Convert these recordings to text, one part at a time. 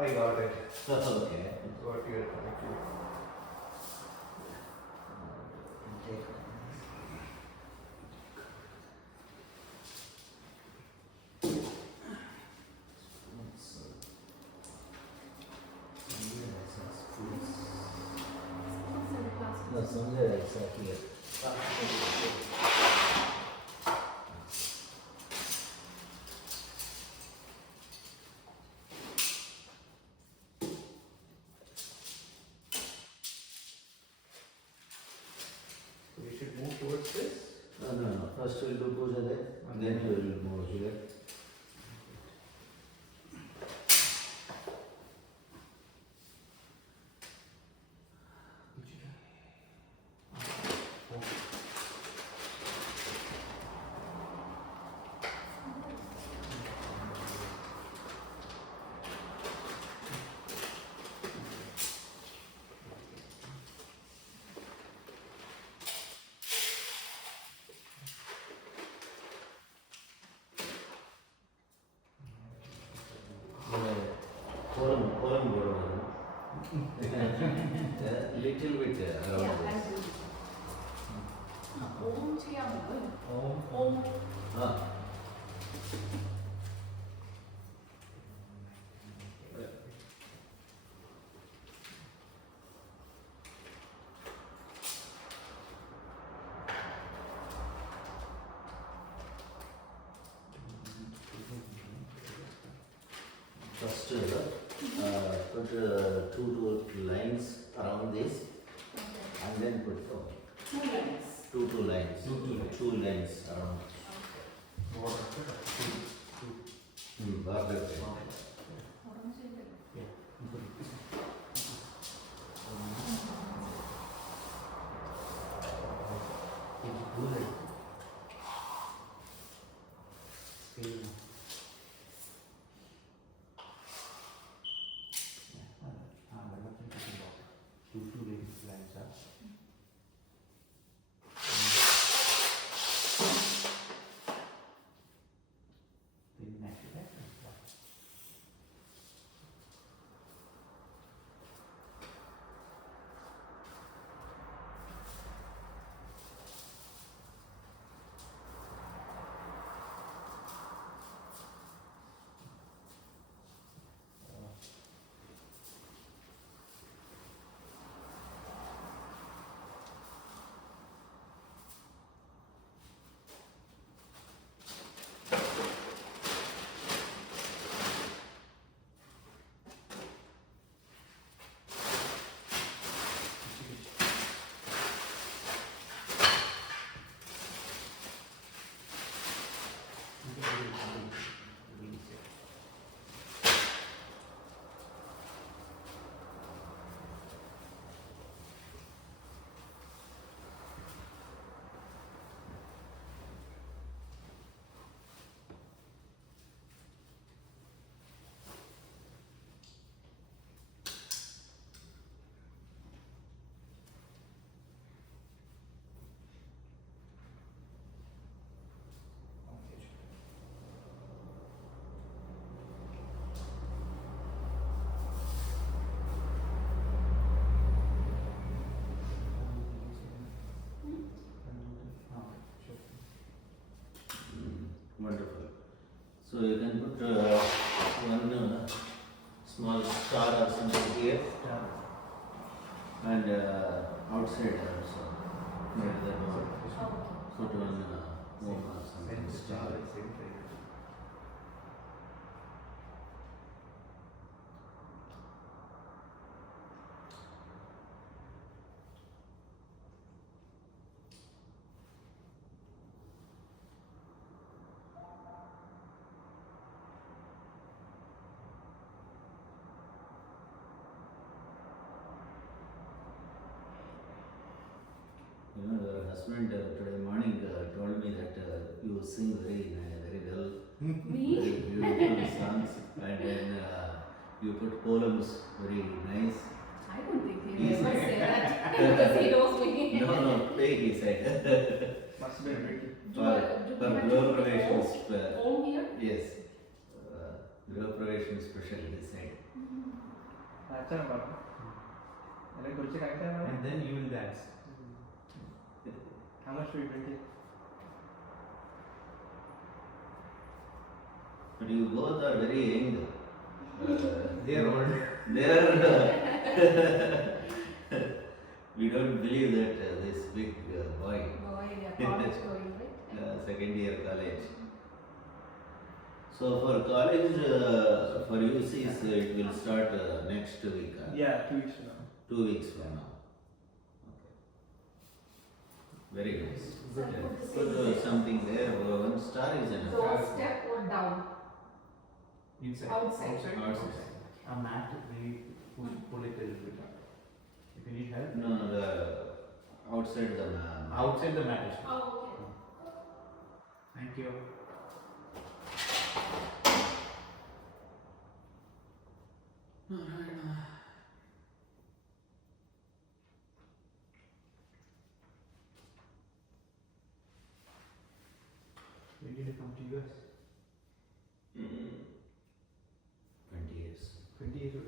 I got it. Okay. What you are trying to. No, somewhere exactly. We should move towards this. No. First we'll do puja there, and then we will move here. Forum go little bit around this. Om ചെയ്യാൻ Om. First, put two lines around this, and then put Two lines. two lines. Two lines around. Border. Wonderful. So you can put one small star or something here, and outside also near the door. Put one moon or something star. You know, your husband today morning told me that you sing very well, Me? very beautiful songs, and then you put poems very nice. I don't think he Yes. ever say that because he knows me. No, play, he said. Must be ready. Do For I have to Gೃಹ put Pravesh Om here? yes, Gೃಹ Pravesh special, he said. अच्छा बात अरे कुछ करते हैं And then you will dance. how much we bring it But you both are very young. They are old. They are. We don't believe that this big boy, Boy, yeah, college going, right? second year college. So for college, for UCs, it will start next week. yeah 2 weeks from now 2 weeks from now. Okay. Very nice. So I Yeah. put the Put same something there. One star is enough. doorstep or down? Inside. Outside. Outside. A mat, we pull it a little bit up. If you need help. No, no, the outside the Outside the mat is. Oh, okay. Thank you. When did you come to US? 20 years. 20 years ago.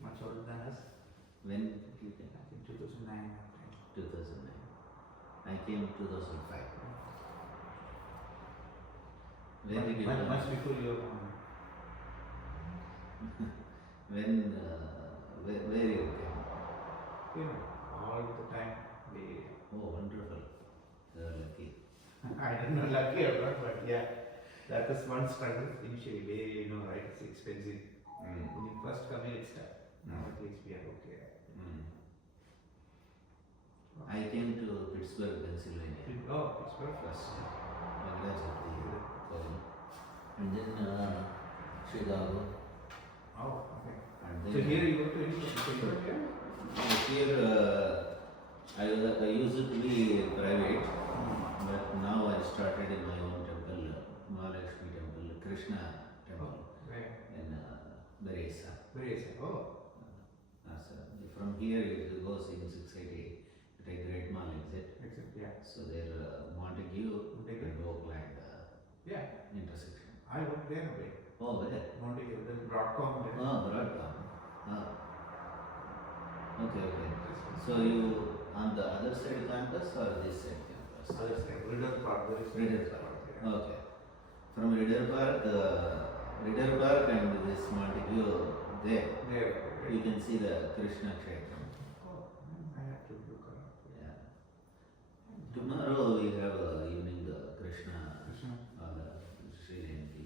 Much older than us. When you came? I think 2009. 2009. I came 2005. When did you come? Much before you were born. When, where you came? You know, all the time. They, Oh, wonderful. You are lucky. I don't know lucky or not, but yeah. That was one struggle initially. They, you know, right, it's expensive. When you first come in, it's tough. Now at least we are okay. I came to Pittsburgh, Pennsylvania. Oh, it's perfect. First, Mangalajati, Colony. And then Chicago. Oh, okay. And So then here you go to any particular here? here I used to be private, but now I started in my own temple, Mahalakshmi temple, Krishna temple Where? in Beresa. Where is it? Oh, From here it goes in 680, take Great Mall exit. except, yeah. So there Montague Montague. and Oakland Yeah, intersection. I worked there away. Oh, where? Montague, the Broadcom there. Oh, Broadcom. Oh. Okay, okay. So you on the other side campus or this side campus? Other side, Riddle Park, there is Riddle Park. Okay. From Riddle Park and this Montague, there There. you can see the Krishna Kshetram. Oh, I have to look around. Yeah. Tomorrow we have evening Krishna Krishna. Sri Jayanti.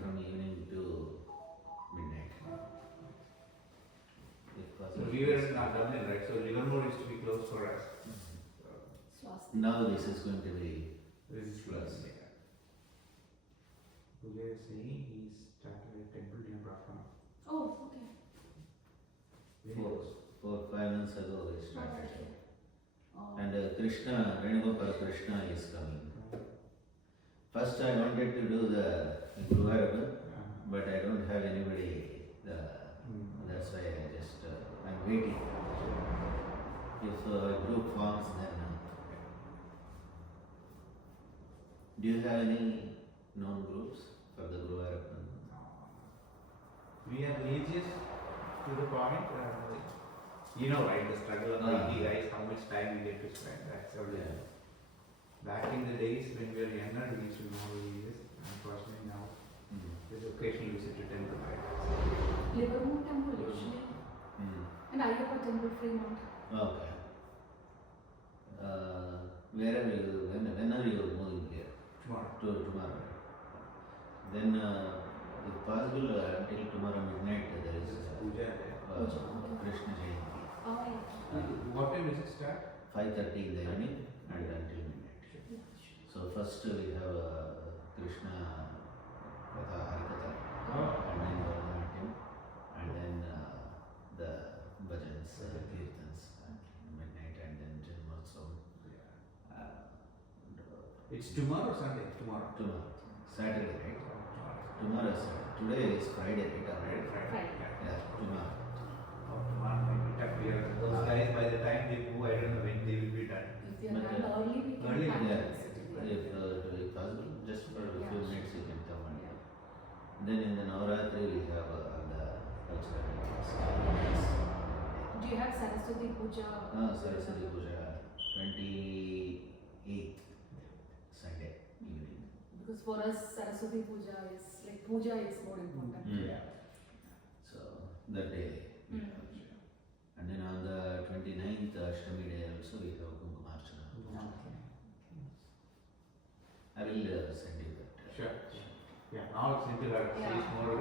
From evening to midnight. If So possible. we were in Dublin, right? So Livermore used to be close for us. So Swastika. Now this is going to be this is Plus. close. Yeah. Pujay is saying he started a temple near Broadcom. Oh, okay. Very Four. close. 4-5 months ago we started. Oh. And Krishna, Venugopal Krishna is coming. First I wanted to do the Guruvaram, but I don't have anybody. That's why I'm waiting. If a group forms, then. Do you have any known groups for the Guruvaram? We are religious to the point, you know, right, the struggle of 80 guys, how much time we get to spend, that's how it is. Back in the days when we were younger, we used to know religious, unfortunately now, there's occasional visit to temple, right? Livermore temple usually. And Ayyappa temple, Fremont. Okay. Where are you? When are you moving here? Tomorrow. Tomorrow. Then, if possible, until tomorrow midnight, there is Puja there. Krishna Jayanti. Oh, yeah. What time does it start? 5:30 in the evening and until midnight. Yeah, sure. So first we have Krishna Katha, Harikatha, Oh. and then Bharatanatyam, and then the bhajans, kirtans, until midnight, and then Janmotsav. It's tomorrow or Sunday? Tomorrow. Tomorrow, Saturday, right? Tomorrow. Tomorrow is Saturday. Today is Friday, right? Already? Friday. Yeah, tomorrow. Oh, tomorrow might be tough here. Those guys, by the time they move, I don't know when they will be done. If they are But, done early, we can early, plan Yeah, to visit again. if possible, just for a Yeah. few minutes you can come and then in the Navaratri we have all the cultural activities. Saraswati Puja. Saraswati Puja, 28th Sunday evening. Because for us, Saraswati Puja is like puja is more important. Yeah. So that day we Mm. have. And then on the 29th Ashtami day also we have Kumkumarchana. Okay. I will send you that. Sure. Yeah, now it's into her Yeah. face more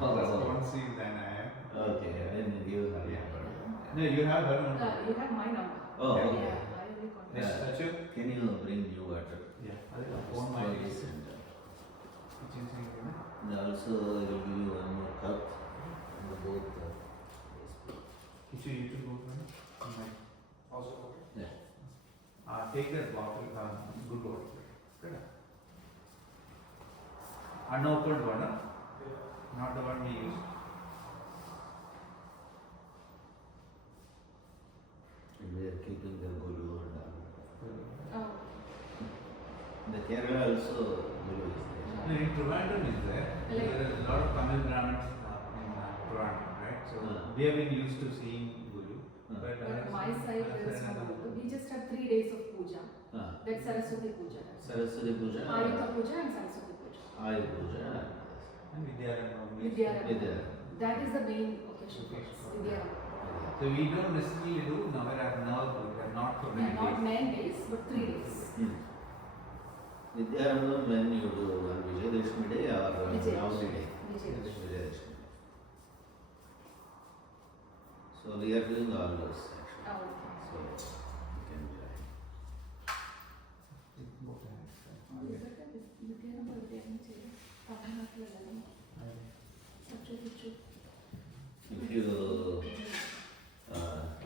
Oh. responsive than I am. Okay, then give her Yeah. number. No, you have her number. You have my number. Oh, Yeah. okay. Yeah, I will contact. Yes, Yeah. Achu? Can you bring new water? Yeah, I'll phone my For list. this and, Kitchen sink, you know? and also I will give you one more cup. Both. Kichu, you too go for it? Also, okay. Yeah. Take that bottle, good water. Good. Unopened one, huh? Not the one we use. And we are keeping the Gulu and Oh, the Kerala also Gulu is No, there. in Trivandrum is there. Like- There is a lot of Tamil Brahmins in Trivandrum, right? So we have been used to seeing Guru. But but my side there is no Guru. We just have 3 days of puja. That's Saraswati Puja. Saraswati Puja, Ayuta Puja and Saraswati Puja. Ayuta Puja, And Vidyaranam. Vidyaranam. Vidya. That is the main occasion for us. Vidyaranam. So we don't necessarily do Navaratna, not for many Not days. 9 days, but 3 days. Vidyaranam when you do on Vijayadashmi day or Vijayadashmi. Navami day? Vijayadashmi. Vijayadashmi. So we are doing all those actually. Oh, okay. So you can try. Vidyaranam Vidyaranam చేయాలి. తమిళనాడులో వెళ్ళాలి. సచ్చు పిచ్చు.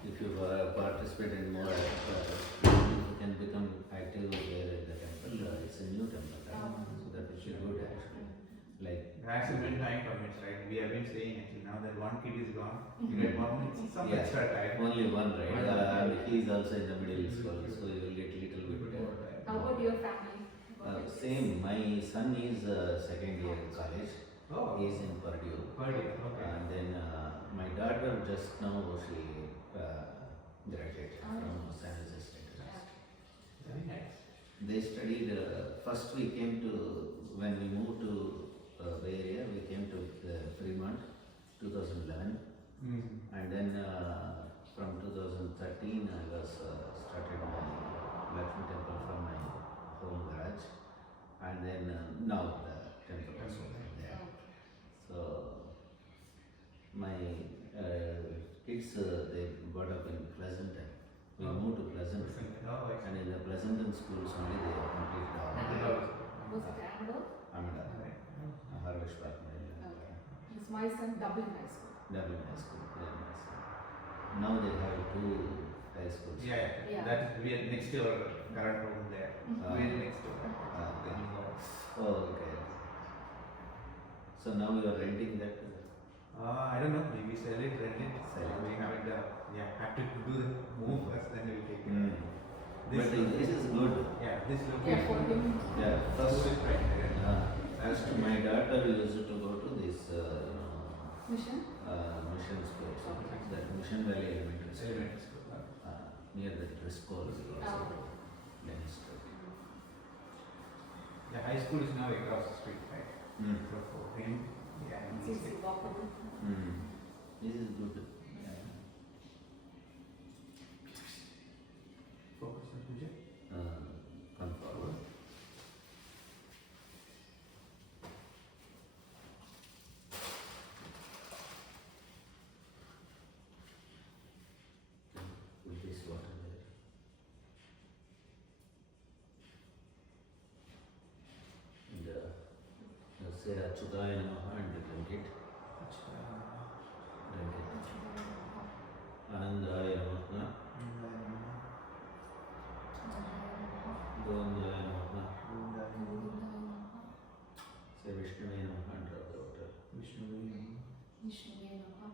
If you participate in more, you can become active there in the temple. It's a new temple, right? So that is good actually. Like As and when time permits, right? We have been saying actually now that one kid is gone, you get some Yeah. extra time. only one, right? And he is also in the middle school, so you will get little bit. How about your family? Same. My son is second year in college. Oh, He is in Purdue. per day, okay. And then my daughter just now she graduated from San Jose State. Very nice. They studied. First we came to when we moved to Bay Area. We came to Fremont, 2011, and then from 2013 I was started my Lakshmi temple from my home garage, and then now the temple is open there. So my kids they got up in Pleasanton. We moved to Pleasanton, Oh, and in the Pleasanton schools only they have completed all. Was it Amador? Harvest Park, It's my son, Dublin High School. Dublin High School. Very nice. Now they have 2 high schools. Yeah, Yeah. that is we are next to our current home there. Very next to it. Okay. Oh, okay. So now you are renting that? I don't know, maybe sell it, rent it. Sell it. We haven't, have to do the move first, then we'll take it. But this is good. Yeah, this Yeah, location. for him. Yeah. First, First, first my daughter used to go to this, Mission? mission school. That Mission Valley Elementary School. Elementary school. Near the Driscoll. Oh. School. The high school is now across the street, right? So for him, yeah, It's he's easy, walkable. This is good. focused on future. Come forward. Put this water there. And say Achyutaya Namaha and drink it. Drink it. Anandaya Namaha. Govindaya Namaha. Say Vishnuvaya Namaha and drop the water. Vishnuve Namaha.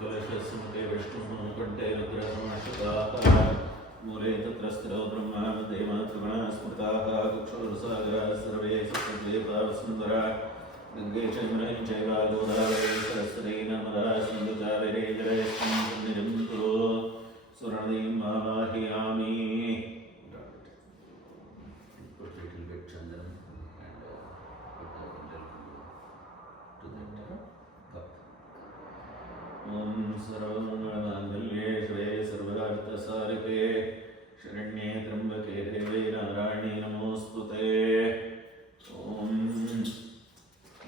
Kalash Sumate Vishnu Kante Rudrasamashata मूले तत्र स्थिरो ब्रह्मा देवात्रिगुणाः स्मृताः कुक्षुरसागराः सर्वे सप्तद्वीपाः वसुन्धरा गङ्गे च यमुने चैव गोदावरी सरस्वती नर्मदा सिन्धुकावेरी जलेऽस्मिन् सन्निधिं कुरु सुवर्णीं आवाहयामि. Put little bit chandanam and put the little to that cup. Om Sarvamangalamangalye Shive Sarvararthasarike Sharanye Trambake Deve Narayani Namostute. Om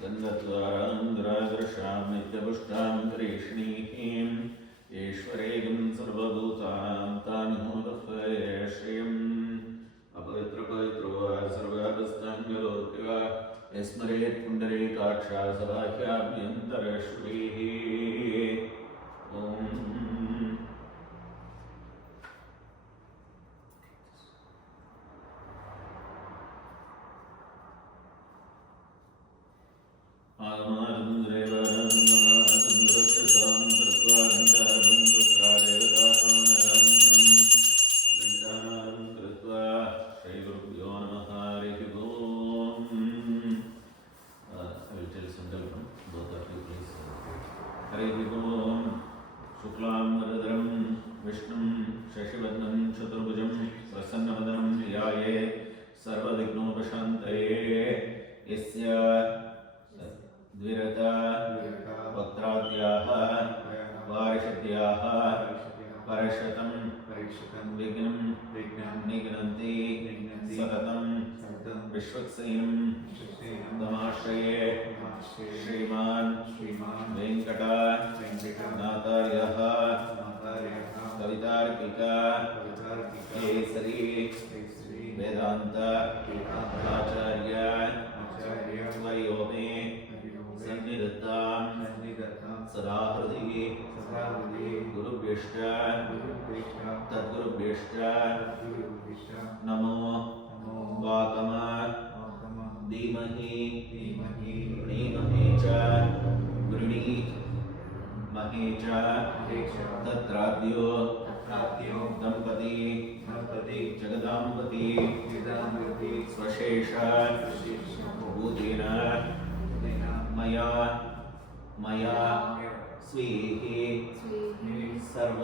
Gandhatvarandradrasham Nityapushtam Krishnihim Ishvaregam Sarvabhutanam Tanhodafaya Shriyam अपवित्र पवित्रो सर्वगतस्तंगलोक्या स्मरेत् पुण्डरीकाक्षा सभाख्याभ्यन्तरश्रीः. ओम आगमानंद्रेवरंगमानंदरक्षसां कृत्वा घण्टारबन्धुत्रादेवतासानरन्त्रम् घण्टानां कृत्वा श्रीगुरुभ्यो नमः. हरिः ओम्. I will tell Sankalpam, both of you please. हरिः ओम्. शुक्लां वरदरं विष्णुं शशिवर्णं चतुर्भुजं प्रसन्नवदनं ध्यायेत् सर्वविघ्नोपशान्तये. यस्य द्विरता वक्त्राद्याः वारिषद्याः परशतं विघ्नं निघ्नन्ति सततं विश्वक्सेनं तमाश्रये श्रीमान् वेङ्कटनाथार्यः कवितार्किका केसरी वेदान्त आचार्य वर्यो मे सन्निधत्तां सदा हृदि गुरुभ्यश्च तद्गुरुभ्यश्च नमो वाकम धीमहि प्रणीमहे च वृणीमहे च तत्राद्यो दम्पती जगदाम्पति स्वशेष भूतेन मया स्वीः सर्व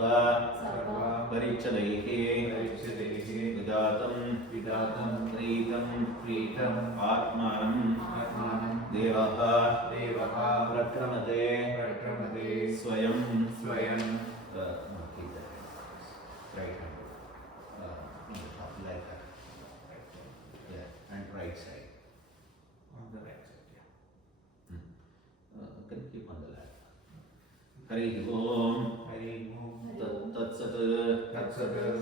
परिच्छदैः विदातं प्रीतं आत्मानं देवः प्रक्रमते स्वयं right hand on the top like that. Yeah, and right side. On the right side, yeah. Can keep on the left. Harihi Om. Tatsat.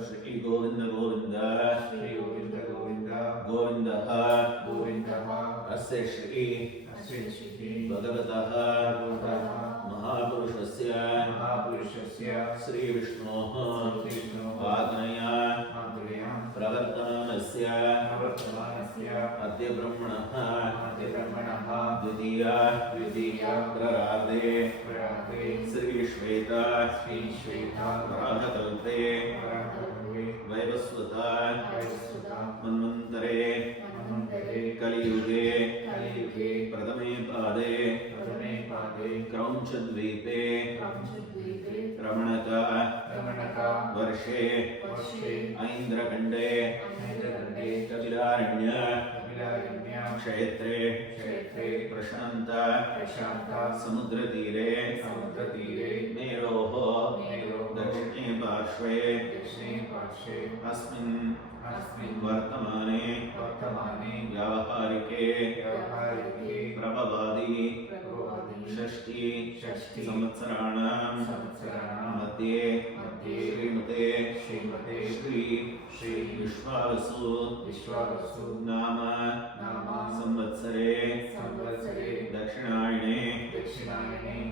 Shri Govinda Govinda. Govindaha. Asya Shri Bhagavataha Mahapurushasya Sri Vishnoh Agneya Pravartanasya Adya Brahmanah Dvitiya Prarade Sri Shveta Varahakalpe Vaivasvata Manvantare Kaliyuge Pradame Pade Kraunchadvipe Ramanaka Varshe Aindrakande Kapilaranya Kshetre Prashanta Samudratire Meroho Dakshine Parshve Asmin Vartamane Vyavaharike Prabhavadi Shashti Samvatsarāṇāṃ Madhye Śrīmate Shri Vishwavasu Nama Samvatsare Dakshināyane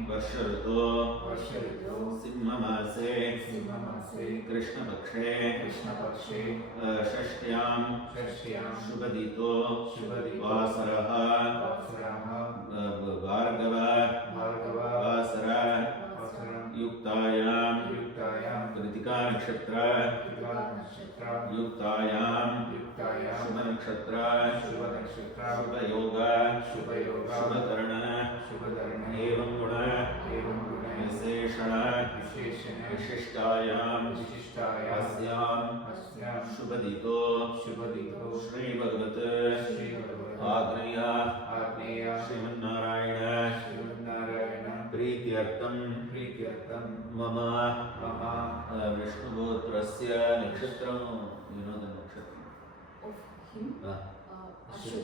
Varsharito Simhamase Krishna Pakshe Shashtyam Shubhadito Vasaraha Bhargava Vasara Yuktayam Kritika Krittika नक्षत्र कृत्तिका नक्षत्र युक्तायां युक्तायां शुभ नक्षत्र शुभ नक्षत्र शुभ योग शुभ योग शुभ कर्ण शुभ धर्म एवं गुण एवं गुण विशेषण विशेषण विशिष्टायां विशिष्टायां अस्यां अस्यां शुभदितो शुभदितो श्री भगवत श्री भगवत आग्नेय आग्नेय श्रीमन्नारायण श्रीमन्नारायण प्रीत्यर्थं प्रीत्यर्थं मम मम विष्णुगोत्रस्य नक्षत्रं Vinod नक्षत्रं of him, Ashwini,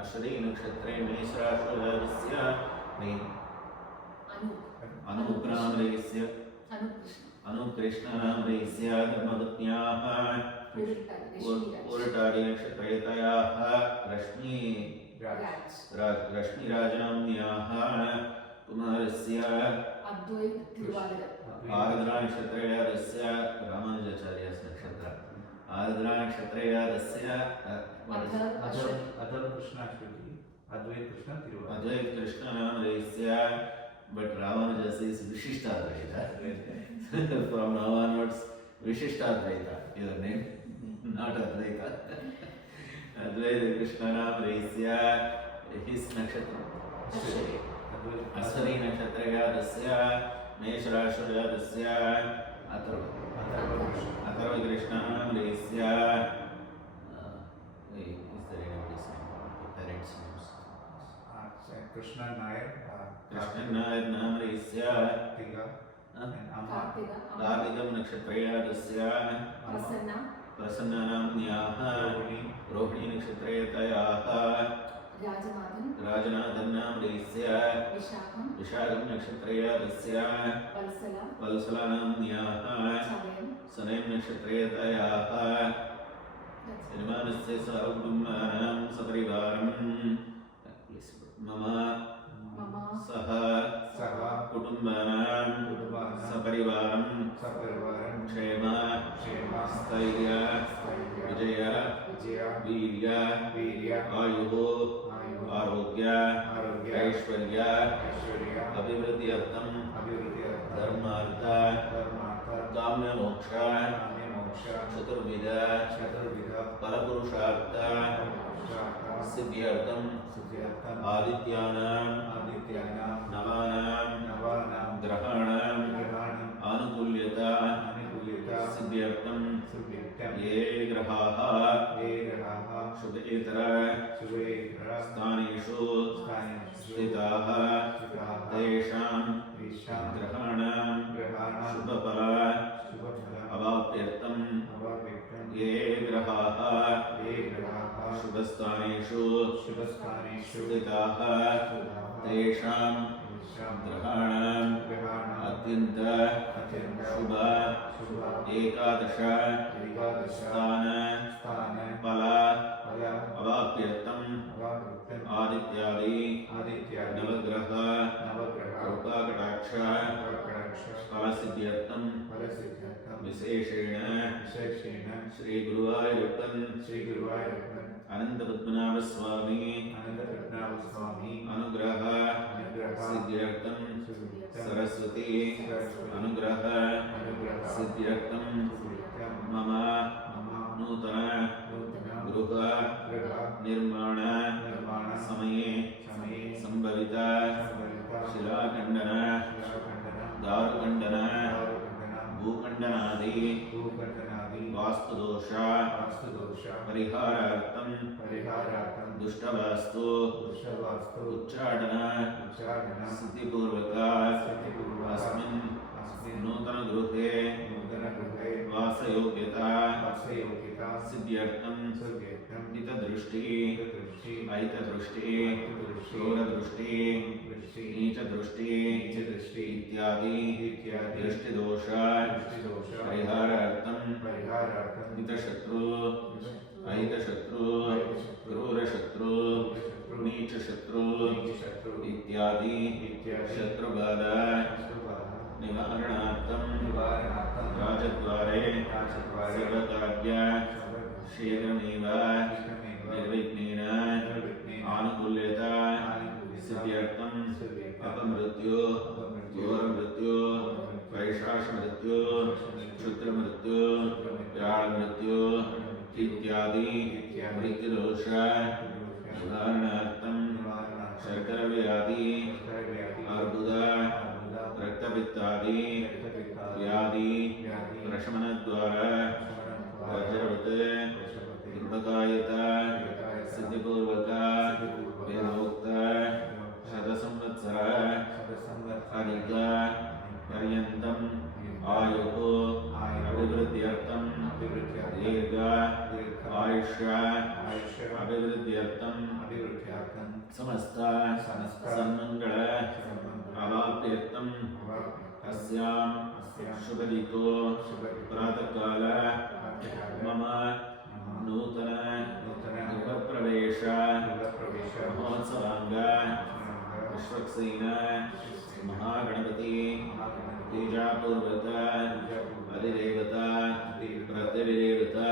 Ashwani नक्षत्रे मेषराशिस्य may अनुग्रामरयस्य Anukrishna, अनुकृष्णनामरयस्य धर्मपत्न्याः Rishmi उरटारि नक्षत्रयतयाः रश्मिराजनाम्न्याः कुमारस्य Advait Tiruvagada, Ardra नक्षत्रयस्य रामानुजाचार्यस्य नक्षत्र आर्द्रा नक्षत्रयस्य अधर कृष्ण श्रुति अद्वैत कृष्ण तिरुवल्लुवर अद्वैत Krishna नामरयस्य but Ramanujas is Vishishtaadvaita. From now onwards, Vishishtaadvaita, your name, not Advaita. Advaita Krishna Namarayasya, his nakshatra. Aswani Nakshatrayadasya, Mesharashurayadasya, Atharva Krishna Namarayasya. Is there anybody's name? Parents' names. Krishna Nair कृष्णनायर् नामरयस्य Tiga and Amma Kartika, कार्तिकं नक्षत्रयादस्य Prasanna, प्रसन्नानाम्न्याः Rohini नक्षत्रयतयाः Rajamadhan, राजनाथन् नामरयस्य Vishakam, विशाखं नक्षत्रयादस्य Valsala, वल्सलानाम्न्याः Chayam, सनयं नक्षत्रयतयाः that's यजमानस्य सर्वकुटुम्बानां सपरिवारं मम Mama, सह Saha कुटुम्बानां Kudubana सपरिवारं Saparivaram क्षेम Shema स्थैर्य Stairya विजय Vijaya वीर्य Virya आयुः Ayu आरोग्य Arogya ऐश्वर्य Aishwarya अभिवृद्ध्यर्थं Abhivriti धर्मार्थ Dharmartha काम्यमोक्ष Kamya Moksha चतुर्विध Chaturvida फलपुरुषार्थ Purushartha सिद्ध्यर्थं Siddhyartham आदित्यानां Adityanam नवानां Navanam ग्रहाणां Grahanam आनुकूल्यता Anukulyata सिद्ध्यर्थं Subhyaktam ये ग्रहाः Egraha शुभेतर Subhekra स्थानेषु Sthaneshu स्थिताः Sutaha तेषां Visham ग्रहाणां Grahanam शुभफल Shubhaphala अवाप्यर्थं Avavektam ये ग्रहाः Egraha शुभस्थानेषु Shubhasthaneshu स्थिताः Sutaha तेषां Visham ग्रहाणां Grahanam अत्यन्त Atyanta शुभ Shubha एकादश Ekadasha स्थान Sthana फल Phala अवाप्यर्थं Avavektam आदित्यादि Adityadi नवग्रह Navagraha कृपाकटाक्ष Prakaksha फलसिद्ध्यर्थं Parasiddhatam विशेषेण Visheshena Shri Guruvayurappan Sri Guruvayurappan Ananthapadmanabha स्वामी Anantaratnava Swami अनुग्रह Anugraha सिद्ध्यर्थं Sudhyaktam सरस्वती Saraswati अनुग्रह Anugraha सिद्ध्यर्थं Sudhyaktam मम Mama नूतन Nutana गृह Graha निर्माण Nirvana समये Samaye संभवित Samvarita शिलाखंडन Shilakandana दारुखंडन Darukandana भूखंडनादि Bhukandanadi वास्तुदोष Vastudosha परिहारार्थं Pariharatam दुष्टवास्तु Dushavastu उच्चाटन Uchadana सिद्धिपूर्वक Siddhipurvaka अस्मिन् Asmin नूतन गृहे Nudana Gruhe वासयोग्यता Vasayokita सिद्ध्यर्थं Sudhyaktam हितदृष्टि Dృష్టి ऐतदृष्टि Dృష్టి क्रूरदृष्टि Dృష్టి नीचदृष्टि Nitya इत्यादि Ityadi दृष्टिदोष Dృష్టిdosha परिहारार्थं Pariharatam हितशत्रु अहितशत्रु क्रूरशत्रु नीचशत्रु Shatru इत्यादि Ityadi शत्रुबाधा Shubhaha निवारणार्थं Nivaranatam राजद्वारे Rajadvare सर्वकार्य शीघ्रमेव निर्विघ्नेन आनुकूल्यता सिद्ध्यर्थं अपमृत्यु घोरमृत्यु वैशाखमृत्यु क्षुद्रमृत्यु वृत्तिदोष निवारणार्थं शर्करव्याधि अर्बुद रक्तपित्तादि व्याधि प्रशमनद्वारा वज्रवत् इन्द्रकायत सिद्धिपूर्वक वेदोक्त शतसंवत्सर अधिक पर्यन्तम् आयुः अभिवृद्ध्यर्थं दीर्घ आयुष्य अभिवृद्ध्यर्थं समस्त सन्मंगल अवाप्त्यर्थं अस्यां शुभदितो प्रातःकाल मम नूतन गृहप्रवेश महोत्सवांग विश्वक्सेन महागणपति पूजापूर्वक अधिदेवता प्रतिदेवता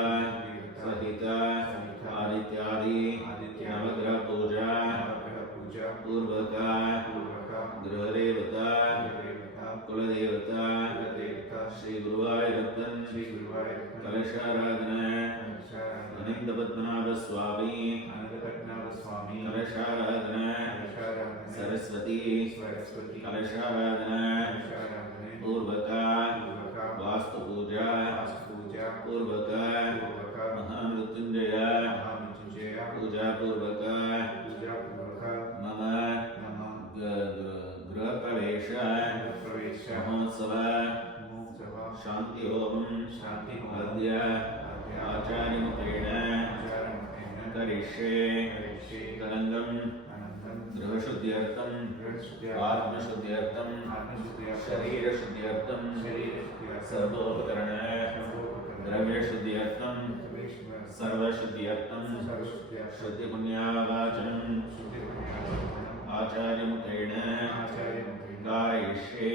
सहित आदित्यादि नवग्रह पूजा पूर्वक गृहदेवता कुलदेवता श्री गुरुवायूरप्पन कलशाराधना अनंत पद्मनाभ स्वामी कलशाराधना सरस्वती कलशाराधना पूर्वक वास्तु पूजा पूर्वक महामृत्युंजय पूजा पूर्वक मम गृहप्रवेश महोत्सव शांति होमं अद्य आचार्यमुखेन करिष्ये कलङ्गं गृहशुद्ध्यर्थं आत्मशुद्ध्यर्थं शरीरशुद्ध्यर्थं सर्वोपकरण द्रव्यशुद्ध्यर्थं सर्वशुद्ध्यर्थं शुद्धिपुण्यावाचनं आचार्यमुखेन कारयिष्ये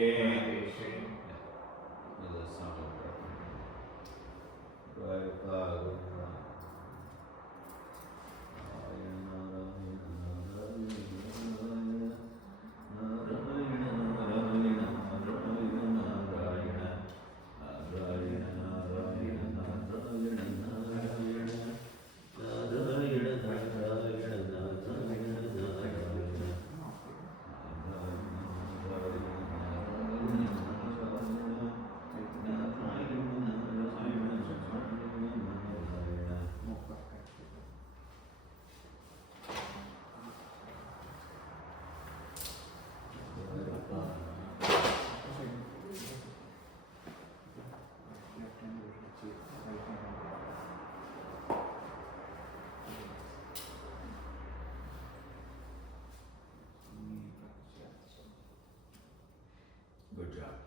Good job.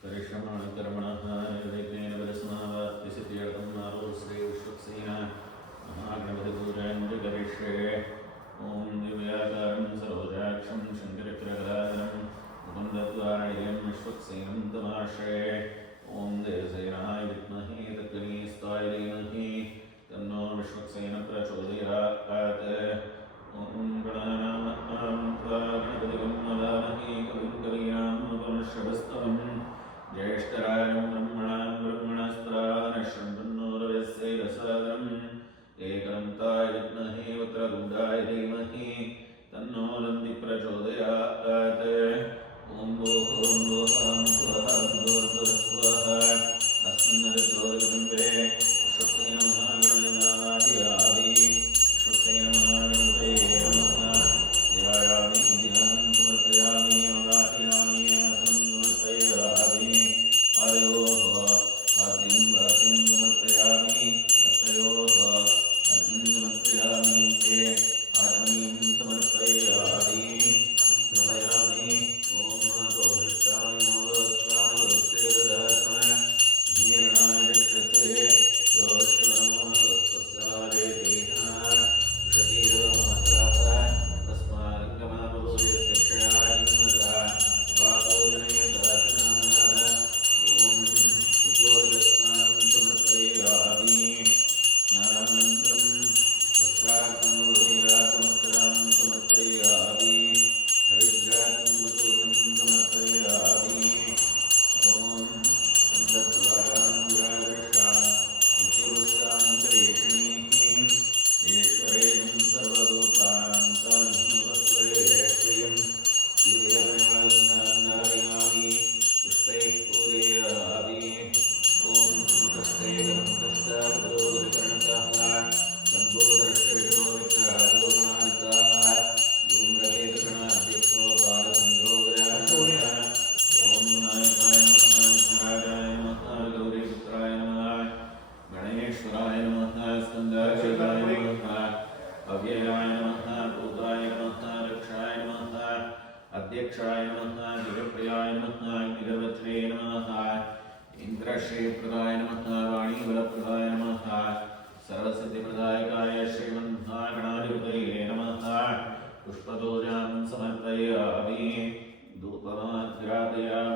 Karishramana karmanaha nirvighnen vadasmava siddhyartham naro Sri Vishwaksena Mahaganapati pujan karishye Om Divyakaram Sarojaksham Shankaracharakaram Mukundadvarayam Vishwaksenam Tamashe Om Devasena Vidmahi Takkani Sthaya Dhimahi Tanno Vishwaksena Prachodayat Om Pranam Gणपतिगं Namami कविं कवीनामुपनिषदस्तवं ज्येष्ठराजं ब्रह्मणां ब्रह्मणस्पदान् शृण्वन्नोरवस्यैरसादरम् एकदन्ताय विद्महे वक्रतुण्डाय धीमहि तन्नो दन्ति प्रचोदयात् ॐ भूर्भुवः स्वः भूर्भुवस्सुवः अस्मिन्नरिद्रोर्गम्बे विश्वक्सेन महागणपतिनाधियादि विश्वक्सेन महागणपतये नमः ध्यायामि ध्यानं समर्पयामि अवगाह्यामि आसनं समर्पयामि हरिः ओम्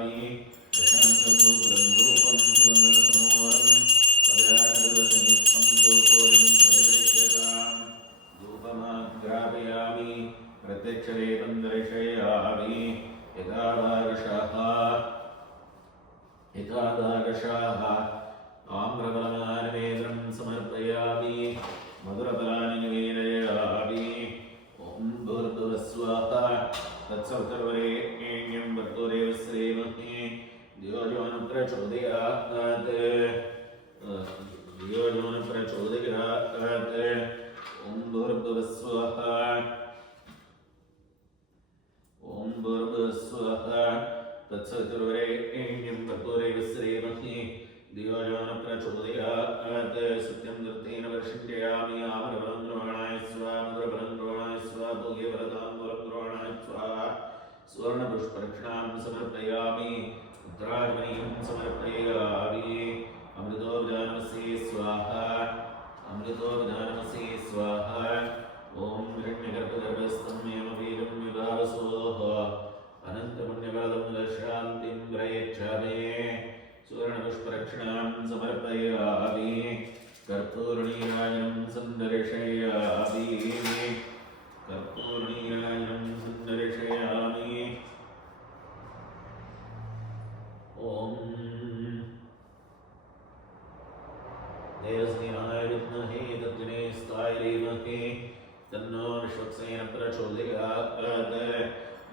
समर्पयामि प्रशान्तं रूपं रूपं सुगन्धं समोरं कव्याकृतसंयुक्तं धूपोरिं परिदृश्यताम् धूपमाग्रापयामि प्रत्यक्षदेवं दर्शयामि एकादशाः आम्रफलमानवेद्रं समर्पयामि मधुरफलानि निवेदयामि ॐ भूर्भुवस्सुवः तत्सवितुर्वरेण्यं भर्गोदेवस्य श्रीमहे धियो यो न प्रचोदयात् ॐ भूर्भुवस्सुवः ॐ भूर्भुवस्सुवः तत्सवितुर्वरेण्यं भर्गोदेवस्य श्रीमहे धियो यो न प्रचोदयात् सत्यं धृतेन वर्षिष्यामि आम्रफलं द्रोणाय स्वाहा मधुरफलं द्रोणाय स्वाहा भोग्यफलताम्बूलं द्रोणाय स्वाहा सुवर्णपुष्परक्षणां समर्पयामि रुद्राजमणीं समर्पयामि अमृतोपदानमसि स्वाहा अमृतोपदानमसि स्वाहा ॐ हिरण्यगर्भगर्भस्थं यमवीरं विभावसोः अनन्तपुण्यफलदं शान्तिं प्रयच्छामि सुवर्णपुष्परक्षणां समर्पयामि कर्पूरनीराजनं सन्दर्शयामि कर्पूरनीराजनं सन्दर्शयामि ॐ देवस्नेहाय विद्महे तद्विनेस्ताय धीमहि तन्नो विश्वक्सेन प्रचोदयात्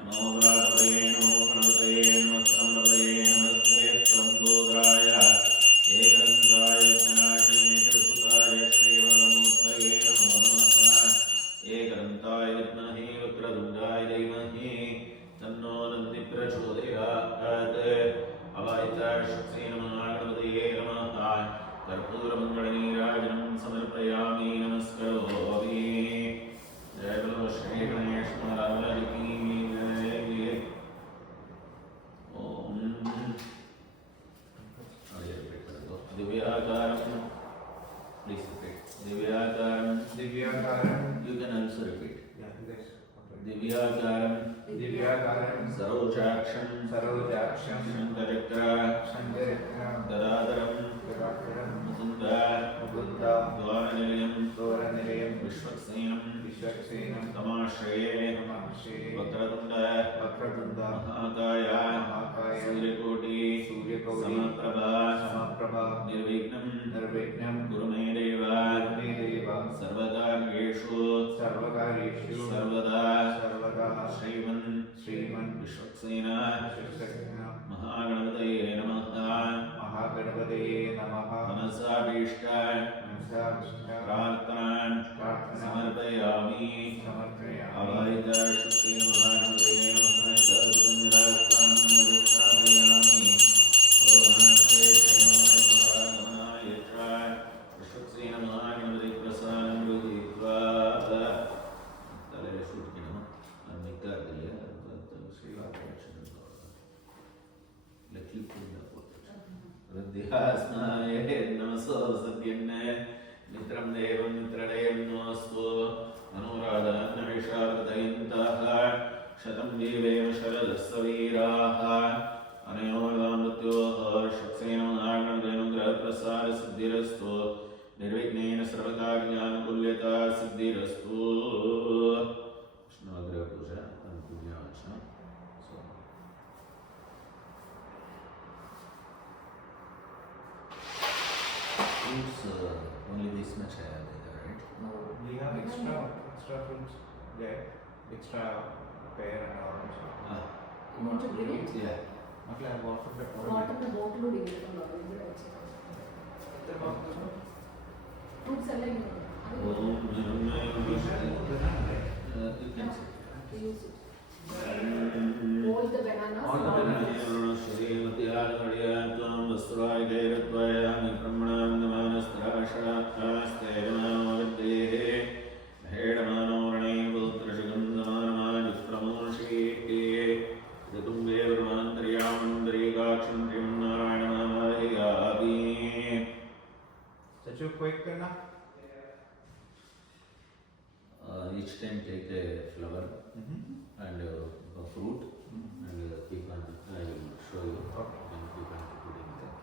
नमो व्रातपदये नमो गणपतये नमः समरपदये नमस्ते स्वयंभूधराय एकदन्ताय विघ्ननाशिने शिवसुताय श्रीवरदमूर्तये नमो नमः एकदन्ताय विद्महे वक्रतुण्डाय धीमहि तन्नो दन्ति प्रचोदयात् अवायिताय शक्सेन महागणपतये नमः कर्पूरमङ्गलनीराजनं समर्पयामि नमस्करोमि जय बोलो श्री गणेश महाराज की जय ओम दिव्याकारं प्लीज रिपीट दिव्याकारं you can also repeat दिव्याकारं सरोजाक्षं शङ्खचक्र गदाधरं द्वारनिलयं विश्वक्सेनं तमाश्रये वक्रतुण्ड महाकाय सूर्यकोटि समप्रभा निर्विघ्नं कुरु मे देव सर्वकार्येषु सर्वदा श्रीमन् विश्वक्सेन महागणपतये नमः मनसाभीष्ट प्रार्थनान् समर्पयामि अवाहिता शक्ति महागणपतये नमः सर्वसंनिरास्थानं विश्रामयामि ओमनस्ते श्रीमहागणाय विश्वक्सेन महागणपति प्रसादं गृहीत्वा तले शूट के नमः निकार दिया श्रीवाक्यक्षर लकी पूजा हृदयास्माय नमसो सत्यन्न मित्रं देवं मित्रदेवं नमस्तु अनुराधान्नविशारदयन्तः शतं वीरेम शरदस्सवीराः अनयोर्दामृत्योः शक्सेन महागणपतिनुग्रहप्रसादसिद्धिरस्तु निर्विघ्नेन सर्वकार्यानुकूल्यता Siddhirastu विष्णुग्रहपूजा अनुपूज्यावचनं fruits only this much I have there, right? No, we have extra fruits there, extra pear and orange. You want to bring it? Yeah. Okay, I bought from the Water the bottle would be from fruits are like Om Nirmay you can use it. All the bananas. All the bananas. श्रीमत्यालमर्यात्वं वस्त्राय गैरत्वाय निप्रमणान्दमानस्त्राशास्तेवनामविद्येः भेडमानोरणे पुत्रशुगन्धमानमाजुप्रमोषीः ऋतुम्बे वर्मान्तर्यामन्दरीकाक्षं श्रीमन्नारायणमालयामि. Such a quick enough? Each time take a flower and a fruit and keep on, I will show you Okay. and keep on putting that.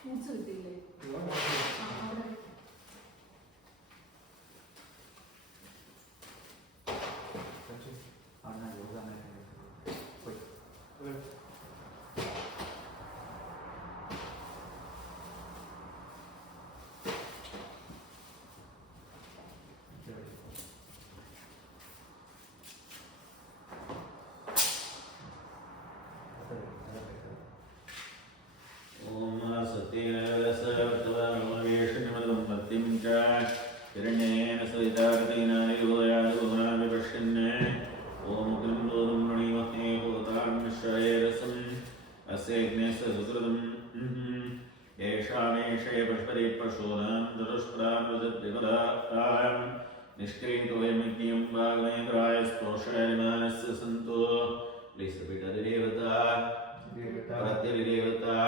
Foods will be like. ಅಣ್ಣ ಯೋಗ ओम सत्येन मत्यं च हिरण्येन सवितारतेन योयादुभुनाविपश्यन् ओम क्लीं दोदं मणिमहे भूतान्मिश्रये रसम् अस्येग्नेस्य सुकृतम् येषामेषे पुष्परे पशूनां दरुष्प्राप्रजद्विपदां निष्क्रियतोयमिज्ञं वाग्मेन्द्राय स्पोषयमानस्य सन्तो please repeat अधिदेवता प्रतिदेवता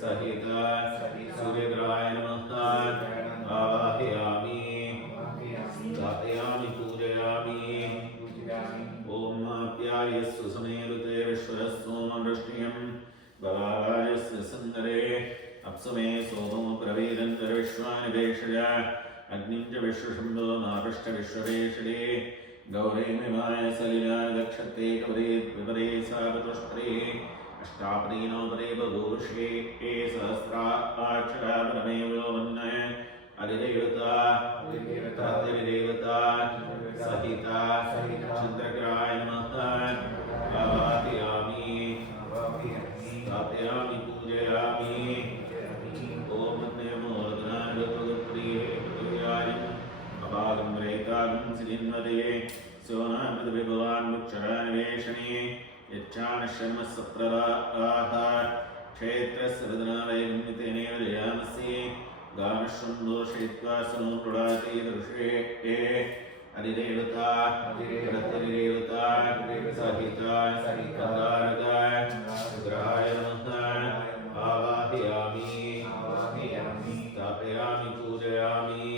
सहिता सूर्यग्रहाय नमः आवाहयामि स्थापयामि पूजयामि ओम आप्यायस्व समेरुते विश्वरस्तोमवृष्ण्यं बलाराजस्य संगरे अप्समे सोमो प्रवीरन्तर्विश्वानि भेषज अग्निं च विश्वशम्भो मापृष्ठ विश्ववेषणे गौरीमिमाय सलिला दक्षते कवरे विपरे सावतुष्परे अष्टापदीनोपरे बभूषे ए सहस्राक्षरा परमेव वन्नय अधिदेवता प्रतिदेवता सहिता चन्द्रग्राय नमः आवाहयामि स्थापयामि पूजयामि ओम नमो गणाधिपतिप्रिये पूजयामि अपागं रेतागं सिलिन्वदे सोनामृतविभवान् मुक्षरान्वेषणे यच्छानशर्मसप्रदाः क्षेत्रस्य वदनालयगम्यतेनेव जयामसि गानश्वं दोषयित्वा सनो प्रडाति दृशे अधिदेवता प्रतिदेवता सहिता अंगारका ग्रहाय नमः आवाहयामि स्थापयामि पूजयामि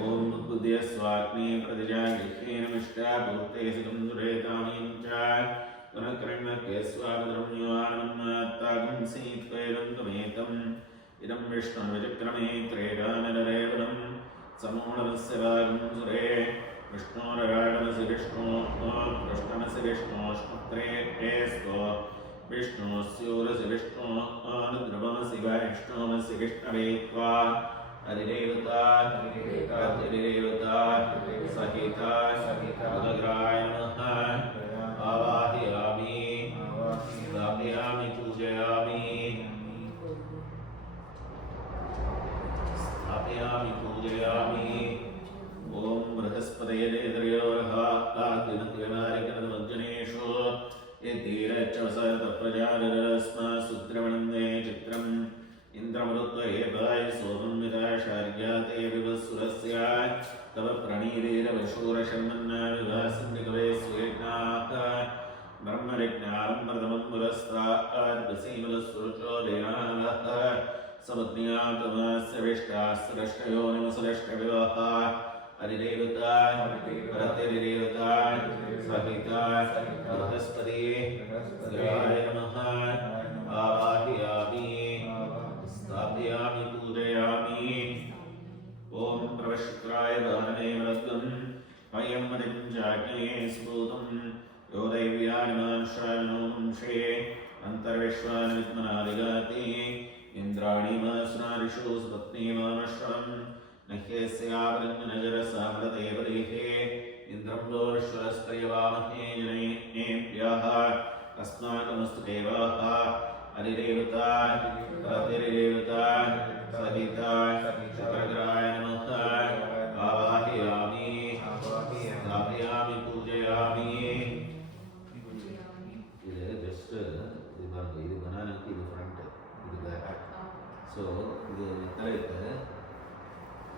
ओम बुद्धि स्वाग्ने प्रतिजागृह्येन मिष्टापूर्ते सिकं दुरेतामीं च पुनःकर्ण्यके स्वागद्रम्योऽन्नत्तागं सीत्वैरं गमेतम् इदं विष्णुर्विचक्रमे त्रैरानरेवनं समूढमस्य भागं सुरे विष्णोरराडमसि विष्णो कृष्णमसि विष्णोष्णुत्रे एस्तो विष्णोस्योरसि विष्णो अनुद्रवमसि वैष्णवमसि विष्णवे त्वा अधिदेवता प्रतिदेवता सहिता उदग्राय नमः आवाहयामि स्थापयामि पूजयामि स्थापयामि पूजयामि ओम बृहस्पतये देवयोरहा आदिनतिवारिकरमज्जनेषु यतीरच्चवसतप्रजारस्मा सुद्रवणन्दे चित्रम् इन्द्रमरुत्वये भवाय सोमन्विताशार्याते विवस्सुरस्य तव प्रणीरेरवशूरशर्मन्ना विभासन्निकवे स्वेज्ञाः ब्रह्मरिज्ञानं प्रथमं पुरस्ताद्वसीमलस्वरुचो देनालः समज्ञातमस्य विष्टास्त्रष्टयोनिमसुरष्टविवाह अधिदेवता प्रतिदेवता सहिता बृहस्पति ग्रहाय नमः आवाहयामि स्थापयामि पूजयामि ओम प्रवशुक्राय दानवे मृगं अयं मदिं जाग्ने स्फूतं यो दैव्यानिमानुषानुंशे अन्तर्विश्वान् विद्मनादिगाति इन्द्राणीमासुनारिषु सुपत्नीमामश्वं नह्यस्यावृन्नजरसामृतेवदेः इन्द्रं लो विश्वस्तयवामहे जनेभ्यः अस्माकमस्तु देवाः अधिदेवता प्रतिदेवता सहिता चक्रग्राय नमः आवाहयामि स्थापयामि पूजयामि ಇದು ಜಸ್ಟ್ ಇದು ಬಂದು ಇದು ಬನಾನಕ್ಕೆ ಇದು ಫ್ರಂಟ್ ಇದು ಬ್ಯಾಕ್ ಸೊ ಇದು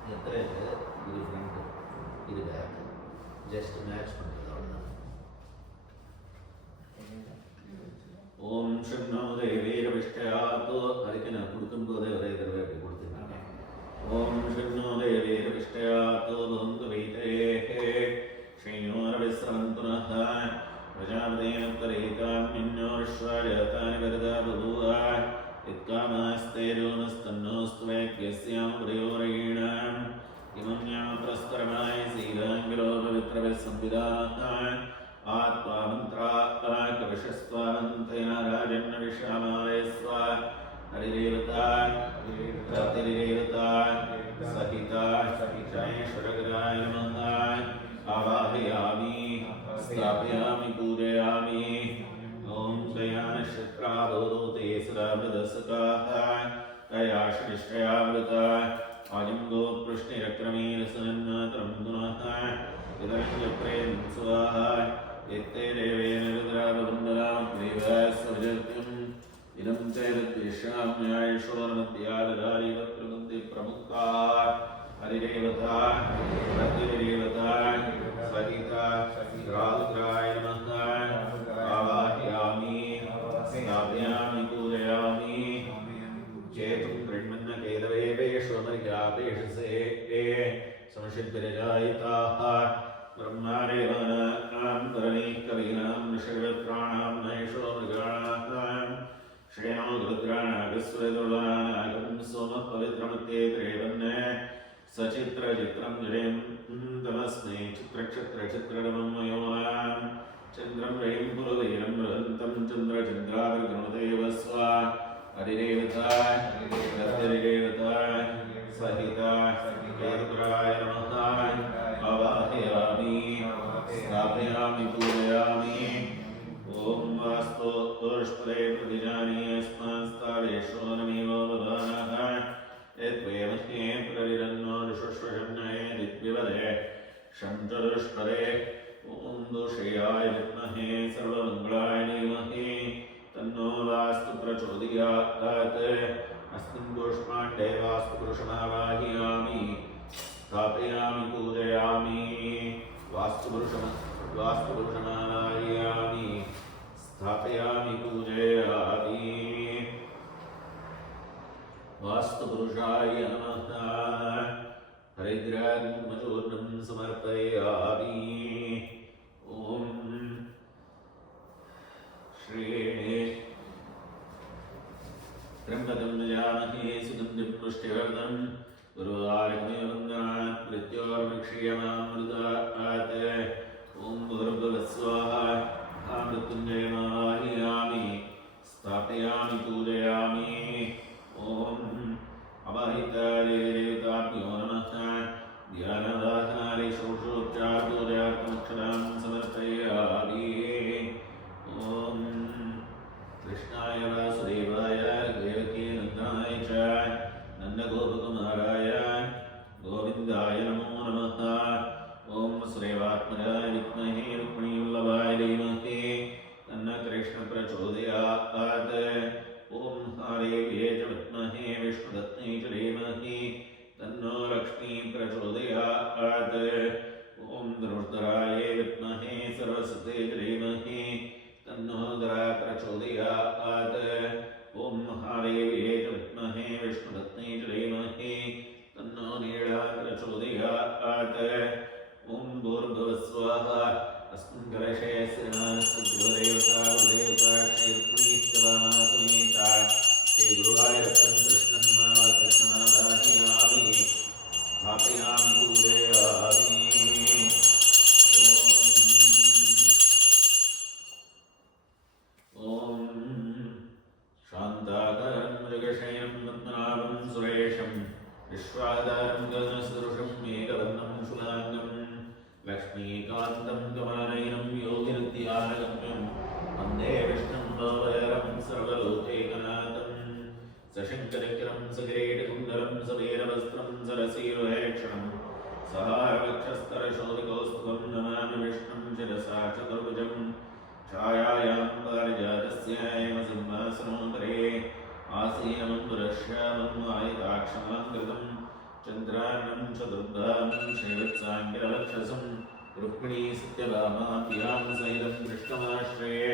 ಎತ್ತರ ಇತ್ತು ಇದು ಫ್ರಂಟ್ ಇದು ಬ್ಯಾಕ್ ಜಸ್ಟ್ ಮ್ಯಾಚ್ பண்ணிடுது அவ்வளவுதான் ಓಂ ಶನ್ನೋ ದೇವೀರವಿಷ್ಟ್ಯಾತ್ ಅದಕ್ಕೆ ನಾನು ಕುಡ್ಕೊಂಬೋದೇ ಅದೇ ಇದರವೇ ಕೊಡ್ತೀನಿ ಓಂ ಶನ್ನೋ ದೇವೀರವಿಷ್ಟ್ಯಾತ್ ಭವಂತು ವೈತಯೇ ಶ್ರೇಯೋರವಿಸ್ರವಂತು ನಃ विश्वार्यतानि वरदा बभूव यत्कामास्तेजोनस्तन्नोऽस्त्वैक्यस्यां प्रयोरयीणाम् इमं याम प्रस्तरमाय सीलाङ्गिरो पवित्रभिः संविदातान् आत्मा मन्त्रा कवशस्त्वामन्तेन राजन्नविश्रामायस्व हरिदेवता प्रतिदेवता सहिता शनेश्वरग्राय नमः आवाहयामि स्थापयामि पूजयामि ॐ दयानशक्रावोते सदावदसकाः कयाश्रिष्टयावृता आजं गोपृष्णिरक्रमीरसन्नात्रं पुनः इदं स्वाहा एते देवेन रुद्रावन्दनाग्रेव स्वजर्त्यम् इदं चैरद्विश्राम्यायुषोर्मध्यादधारिवत्रमुक्ति प्रमुक्ता हरिदेवता प्रतिदेवता सहिता रुद्राय नमः आवाहयामि स्थापयामि पूजयामि चेतुं गृह्णन्न केदवेपेष्वमर्यापेशसे संसिद्धिरजायिताः ब्रह्मादेवानां तरणीकवीनां ऋषिवत्राणां महेशो मृगाणां श्रेणो रुद्राणागस्वदुर्वानागं सोमपवित्रमत्ये त्रेवन्ने सचित्रचित्रं जयं तमस्मै चित्रक्षत्रचित्रगमं मयोहां चन्द्रं रयिं पुरवीरं बृहन्तं चन्द्रचन्द्राभिर्गणुदेव स्वा हरिदेवता हरिदेवता सहिता रुद्राय नमः आवाहयामि स्थापयामि पूजयामि ॐ वास्तु पुष्पदे प्रतिजानीय अस्मास्तादेशो नमेव वदानः यद्वेमहे प्ररिरन्नो ऋषुष्वशन्नये दिग्विवदे शं चतुष्पदे ॐ दोषयाय विद्महे सर्वमङ्गलाय धीमहि तन्नो वास्तु प्रचोदयात् अस्मिन् पुष्पाण्डे वास्तु पुरुषमावाहयामि स्थापयामि पूजयामि वास्तुपुरुषमावाहयामि स्थापयामि पूजयामि वास्तुपुरुषाय नमः हरिद्राग्निमचूर्णं समर्पयामि ॐ श्री त्र्यम्बकं यजामहे सुगन्धिं पुष्टिवर्धनं गुरुवायुर्वन्दनात् मृत्योर्मुक्षीयमामृतात् ॐ भूर्भुवस्वाहा महामृत्युञ्जयमावाहयामि स्थापयामि पूजयामि ॐ अवाहितादेवताभ्यो नमः ध्यानदाहनादि षोडशोपचारपूजार्थमक्षरां समर्पयामि ॐ कृष्णाय वासुदेवाय देवकी नन्दनाय च नन्दगोपकुमाराय गोविन्दाय नमो नमः ॐ वसुदेवात्मजाय विद्महे रुक्मिणीवल्लभाय धीमहि तन्नः कृष्णप्रचोदयात् ॐ महादेव्यै च विद्महे विष्णुदत्तयै च धीमहि तन्नो लक्ष्मी प्रचोदयात् ॐ धनुर्धराय विद्महे सरस्वती च धीमहि तन्नो रुद्रः प्रचोदयात् ॐ महादेव्यै च विद्महे विष्णुदत्तयै च धीमहि तन्नो नीलः प्रचोदयात् ॐ भूर्भुवस्वाहा अस्मिन् कलशे श्रीमानस्तुभ्योदेवता गुरुदेवता श्रीरुक्मिणीश्चवामासमेता श्रीगुरुवायूरप्पं कृष्णमावाहयामि स्थापयामि पूजयामि ॐ शान्ताकारं मृगशयनं पद्मनाभं सुरेशं विश्वाधारं गगनसदृशं मेघवर्णं शुलाङ्गं लक्ष्मीकान्तं कमलनयनं योगिनृत्यानगम्यं वन्दे विष्णुं भवहरं सर्वलोकैकनाथं सशङ्खचक्रं सकिरीटकुण्डलं सवीरवस्त्रं सरसीरुहेक्षणं सहारवक्षस्तरशोभिकौस्तुभं नमामि विष्णुं शिरसा चतुर्भुजं छायायां पारिजातस्य हेमसिंहासनोदरे आसीनमन्धुरश्यामं आयताक्षमाङ्कृतं चन्द्रान्नं चतुर्भां श्रीवत्साङ्गिरवक्षसं रुक्मिणी सत्यभामाभ्यां सहितं कृष्णमाश्रये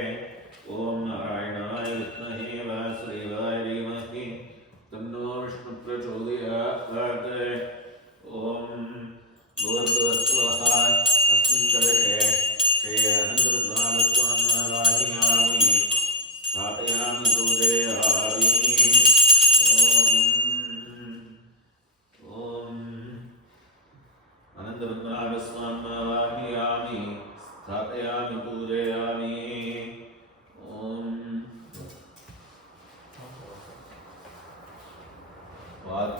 ॐ नारायणाय विद्महे वासुदेवाय धीमहि तन्नो विष्णुप्रचोदयात् ॐ भूर्भुवस्सुवः अस्मिन् कलशे श्री अनन्तरुद्रामस्वामिनावाहयामि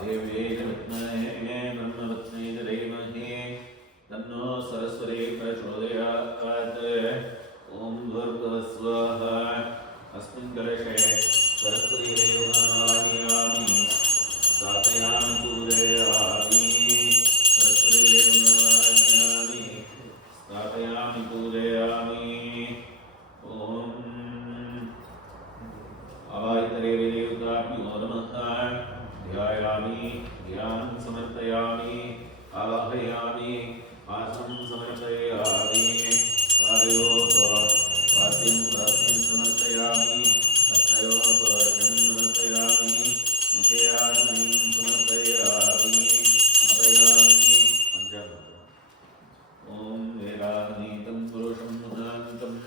देव्यै च विद्महे ब्रह्मपत्न्यै च धीमहि तन्नो सरस्वती प्रचोदयात्। ॐ भूर्भुवस्सुवः। अस्मिन् कलशे सरस्वतीदेव आनयामि स्थापयामि पूजयामि। सरस्वतीदेव आनयामि स्थापयामि पूजयामि। ॐ आवाहितदेवी देवताभ्यो नमः। ध्यायामि ध्यानं समर्पयामि आवाहयामि आसनं समर्पयामि। पादयोः पाद्यं समर्पयामि हस्तयोः अर्घ्यं समर्पयामि मुखे आत्मनीं समर्पयामि समर्पयामि पञ्चामृतम्। ॐ वेदानीतं पुरुषं महान्तम्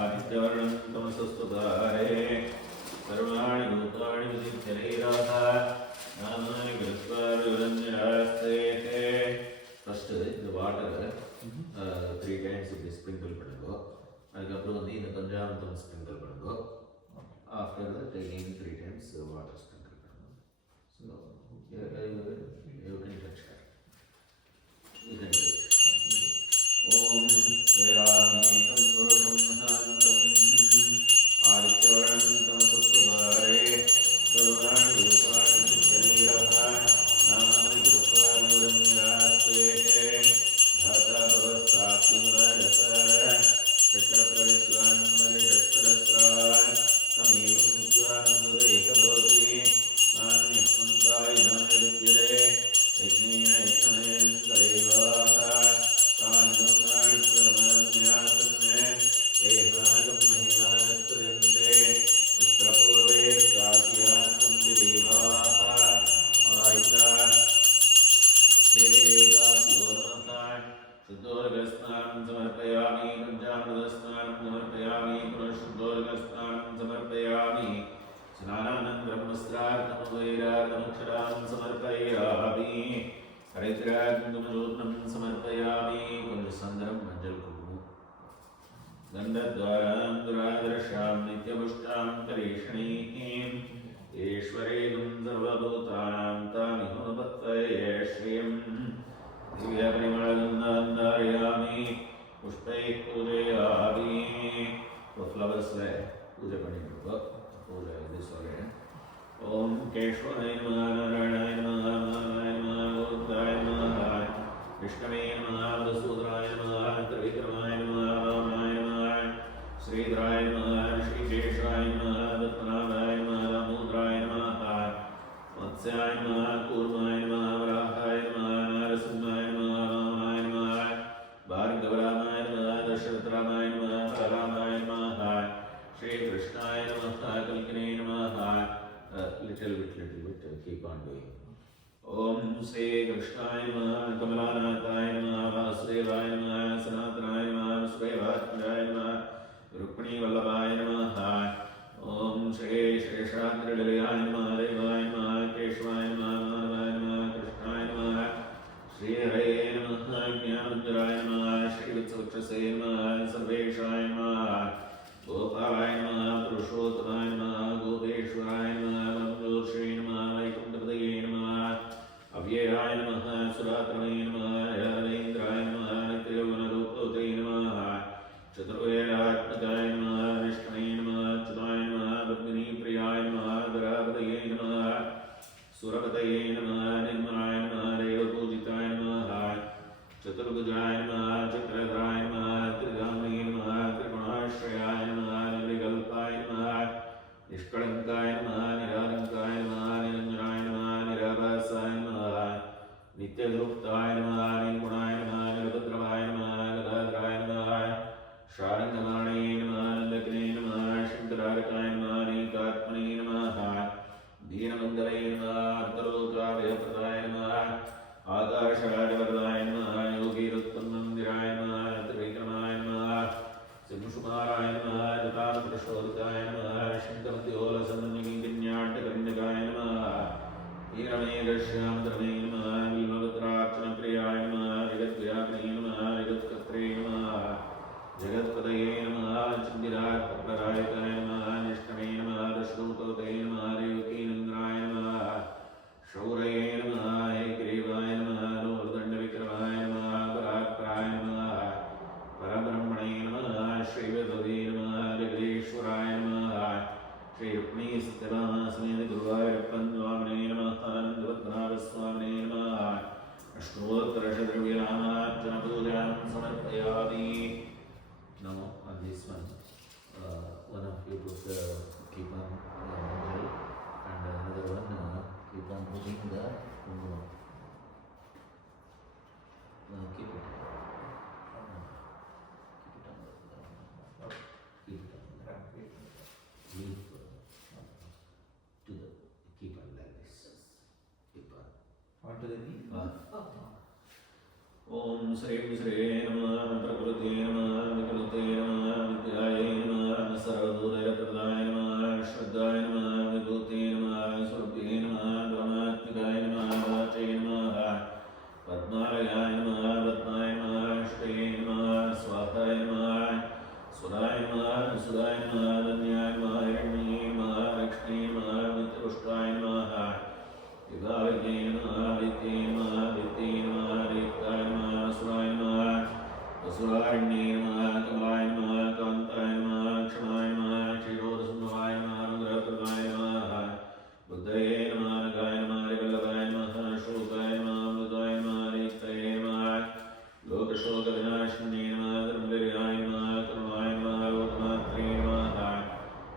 आदित्यवर्णं तमसस्तुतारे सर्वाणि भूतानि विचित्यैराः नामानि कृत्वा विवरन्यास्ते। First the water 3 times இப்படி ஸ்ப்ரிங்கிள் பண்ணுங்க. அதுக்கப்புறம் வந்து இந்த பஞ்சாமிர்தம் ஸ்ப்ரிங்கிள் பண்ணுங்க. After that again 3 times water sprinkle பண்ணுங்க. So you can touch her. You can do it. Om Veramnitam Purusham Mahantam Adityavarnam Tamasastubhare Sarvani Bhutani Chittyaniraha Namani Gurupani Uranyaste Bhata Bhavasthatyumurajasara Shastra Marishastarastra Samiyam Nidvanandadeka Bhavati Manyasmantai Namayavidyare Yajnena Yajnayen Darevaha Tangamani Pranamanyasane Evagam Mahimanastarinte Mitrapurve Satyasam Direvaha Alaita Devevevabhyo Namaha Shuddhorgasnanam Samarpayami Panjamridasnanam Samarpayami Purushuddhorgasnanam Samarpayami Snananam Brahmastartam Vairātam Samarpayami हरिद्रागुंडमलोत्नम समर्पयामि कुलसंद्रम मंजल कुंकुम गंधद्वारां दुरादर्शां नित्यपुष्टां करीषणीं ईश्वरेगं सर्वभूतानां तामिहोपत्तये श्रियं दिव्यपरिमलगन्धां धारयामि पुष्पैः पूजयामि। Flowers से पूजा பண்ணிட்டு पूजा this already. ओम केशवाय नमः नारायणाय नमः नारायणाय नमः गोविन्दाय नमः विष्णवे नमः मधुसूदनाय नमः त्रिविक्रमाय नमः रामाय नमः श्रीधराय नमः ऋषिकेशाय नमः पद्मनाभाय नमः दामोदराय नमः मत्स्याय नमः कूर्माय नमः वराहाय नमः नारसिंहाय नमः रामाय नमः भार्गवरामाय नमः दशरथरामाय नमः बलरामाय नमः श्रीकृष्णाय नमः कल्किने नमः। Little bit, keep on doing. Om Sri Krishnaय नमः कमलानाथाय नमः वासुदेवाय नमः सनातनाय नमः वसुदेवात्मजाय नमः रुक्मिणीवल्लभाय नमः। ओम श्री शेषाद्रिनिलयाय नमः देवाय नमः केशवाय नमः माधवाय नमः कृष्णाय नमः श्रीहरये नमः ज्ञानमंजराय नमः श्रीवत्सवक्षसे नमः सर्वेशाय नमः गोपालाय नमः पुरुषोत्तमाय नमः गोपेश्वराय नमः ब्रह्मोर्षे नमः वैकुण्ठपतये नमः अव्ययाय नमः सुरातमये नमः हरेन्द्राय नमः नित्ययौवनरूपवते नमः चतुर्वेदात्मकाय नमः विष्णवे नमः अच्युताय नमः पद्मिनीप्रियाय नमः गरापतये नमः सुरपतये नमः निर्मलाय नमः देवपूजिताय नमः चतुर्भुजाय नमः चक्रधराय नमः त्रिगामिने नमः श्रीं श्रीये नमः प्रकृते नमः विकृते नमः विद्याये नमः सर्वदूरप्रदाय नमः श्रद्धाय नमः विभूते नमः स्वरूपे नमः परमात्मिकाय नमः वाचे नमः पद्मालयाय नमः रत्नाय नमः श्रीये नमः स्वाहाय नमः सुराय नमः सुराय नमः धन्याय नमः हिरण्ये नमः लक्ष्मी नमः मित्रपुष्टाय नमः विभावज्ञे नमः वित्ते नमः वित्ते नमः रिक्ताय नमः सुराय नमः असुराण्ये नमः कमलाय नमः कान्ताय नमः क्षमाय नमः क्षीरोदसुन्दराय नमः अनुग्रहप्रदाय नमः बुद्धये नमः नगाय नमः रिवल्लभाय नमः शोकाय नमः अमृताय नमः रिक्तये नमः लोकशोकविनाशिन्ये नमः धर्मवीर्याय नमः करुणाय नमः लोकमात्रे नमः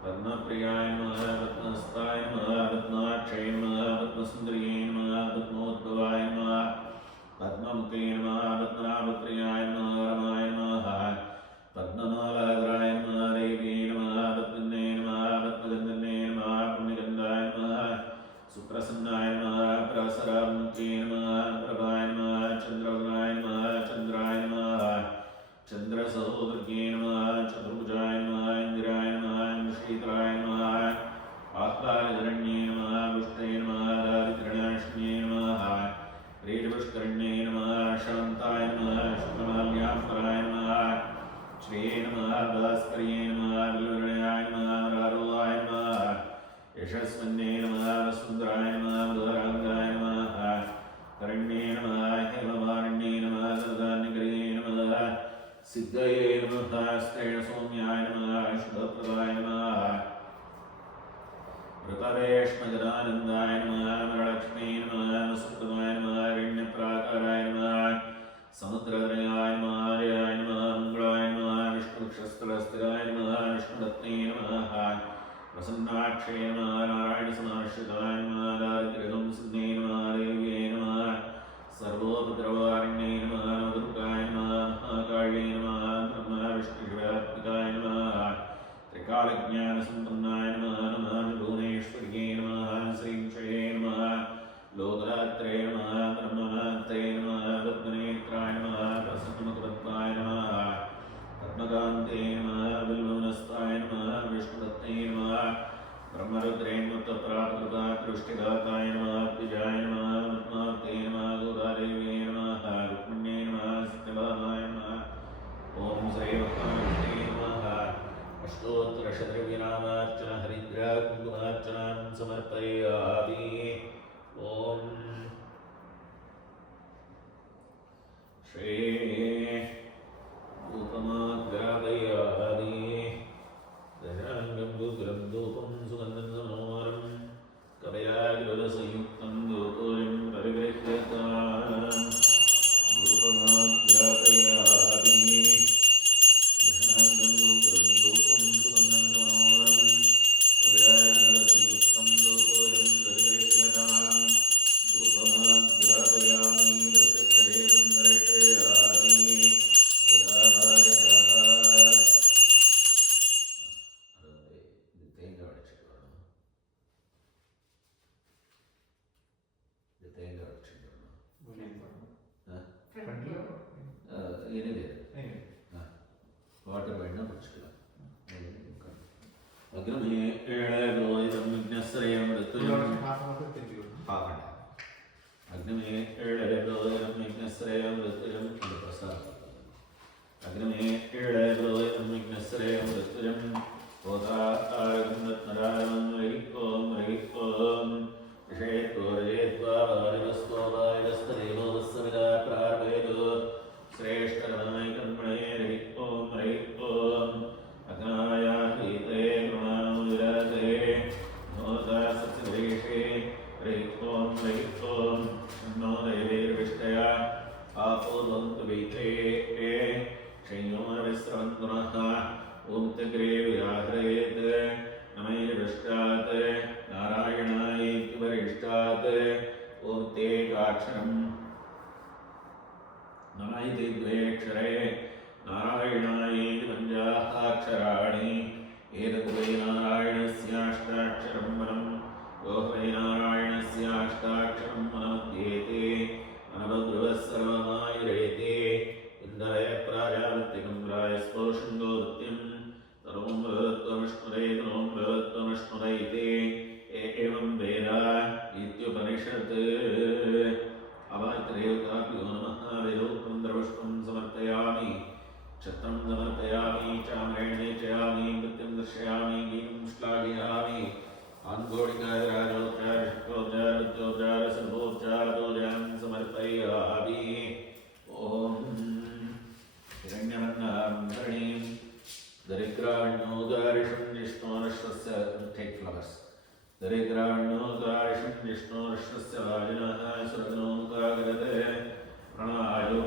पद्मप्रियाय नमः रत्नस्ताय नमः रत्नाक्षये नमः पद्मसुन्दर्ये नमः पद्मोद्भवाय नमः पद्ममुखे नमः रत्नाभप्रियाय नमः रमाय नमः पद्ममालाधराय नमः देव्ये नमः रत्नन्ये नमः रत्नगन्धन्ये नमः पुण्यगन्धाय नमः सुप्रसन्नाय नमः प्रसरामुखे नमः प्रभाय नमः चन्द्रवदनाय नमः चन्द्राय नमः चन्द्रसहोदर्गे नमः चतुर्भुजाय नमः इन्द्राय नमः शीतलाय नमः आह्लादरण्ये नमः पुष्टे नमः दारिद्र्यनाशिन्ये नमः रीडपुष्करण्ये नमः शान्ताय नमः शुक्लमाल्याम्बराय नमः श्रिये नमः भास्कर्ये नमः विल्वरण्याय नमः रारोलाय नमः यशस्वन्ये नमः सुन्दराय नमः मधुराङ्गाय नमः करण्ये नमः हेममारण्ये नमः सदान्यकर्ये नमः सिद्धये नमः स्त्रेण सौम्याय नमः शुभप्रदाय नमः ऋतवेश्मजनानन्दाय नमः वरलक्ष्मी नमः सुप्रदाय नमः हिरण्यप्राकाराय नमः समुद्रधरयाय नमः आर्याय नमः मङ्गलाय नमः विष्णुक्षस्थलस्थिराय नमः विष्णुदत्ते नमः प्रसन्नाक्षये नमः नारायणसमाश्रिताय नमः दारिद्र्यसंसिद्धे नमः देव्ये नमः सर्वोपद्रवारिण्ये नमः नवदुर्गाय नमः महाकाल्ये नमः ब्रह्म विष्णुशिवात्मिकाय नमः त्रिकालज्ञानसम्पन्नाय नमः नमः भुवनेश्वर्ये नमः श्रींशये नमः लोकदात्रे नमः ब्रह्ममात्रे नमः पद्मनेत्राय नमः प्रसन्नमुखपद्माय नमः पद्मकान्ते नमः बिल्वनस्ताय नमः विष्णुदत्ते नमः ब्रह्मरुद्रेन्मुक्तप्राकृता दृष्टिदाताय नमः द्विजाय नमः पद्मावते नमः गोदादेव्ये नमः रुक्मिण्ये नमः सत्यभामाय नमः ॐ श्रीमहाविष्णे नमः अष्टोत्तरशतद्रव्यनामार्चन हरिद्राकुङ्कुमार्चनां समर्पयामि ॐ श्री धूपमाग्रापयामि दशाङ्गं रुद्रं धूपं सुगन्धं समोरं कवयाग्ररसयुक्तं धूपोऽयं परिगृह्यताम् धूपमाग्रापयामि दशाङ्गं रुद्रं धूपं सुगन्धं समोरं कवयाग्ररसयुक्तं धूपोऽयं परिगृह्यताम् धूपमाग्रापयामि प्रत्यक्षदेवं दर्शयामि यदा भागः ಏನಿದೆ ವಾಟರ್ ಬಣ್ಣ ಮುಚ್ಚಿಲ್ಲ ಅಗ್ರಮೇ ಏಳೋ ಇದಂ ವಿಘ್ನಸ್ಸರಯಂ ಋತುಜಂ ಹಾಕಂಡ ಅಗ್ರಮೇ ಏಳೋ ಇದಂ ವಿಘ್ನಸ್ಸರಯಂ ಋತುಜಂ ಪ್ರಸಾದ ಅಗ್ರಮೇ ಏಳೋ ಇದಂ ವಿಘ್ನಸ್ಸರಯಂ ಋತುಜಂ ಹೋತಾ ಆರಗಂ ರತ್ನರಾರಮಂ ರಹಿಕೋಂ ರಹಿಕೋಂ ವಿಷಯತ್ವೋ ರಜಯತ್ವಾ ವಾರಿವಸ್ತ್ವೋ ವಾರಿವಸ್ತದೇವೋ ವತ್ಸವಿದಾ ಪ್ರಾರ್ಭಯದು श्रेष्ठरमाय कर्मणे रहिकों अग्नाय हिते प्रमाणो विराजे नोता सत्यदेशे रहिकों नो दैवेर्विष्टया आपूर्वन्तु वीते संयोमविस्रवन्तु नः ॐ तग्रे व्याहरेत् दर्शयामि गीतं श्लाघयामि आन्गोडिकादराजोत्यारशक्रोद्यारुद्योद्यारसर्वोद्यारदोजान् समर्पयामि ॐ हिरण्यवर्णाभरणीं दरिद्राण्योगारिषं विष्णोरश्वस्य take flowers दरिद्राण्योगारिषं विष्णोरश्वस्य वाजिनः सुरगणोमुखागरते प्रणायों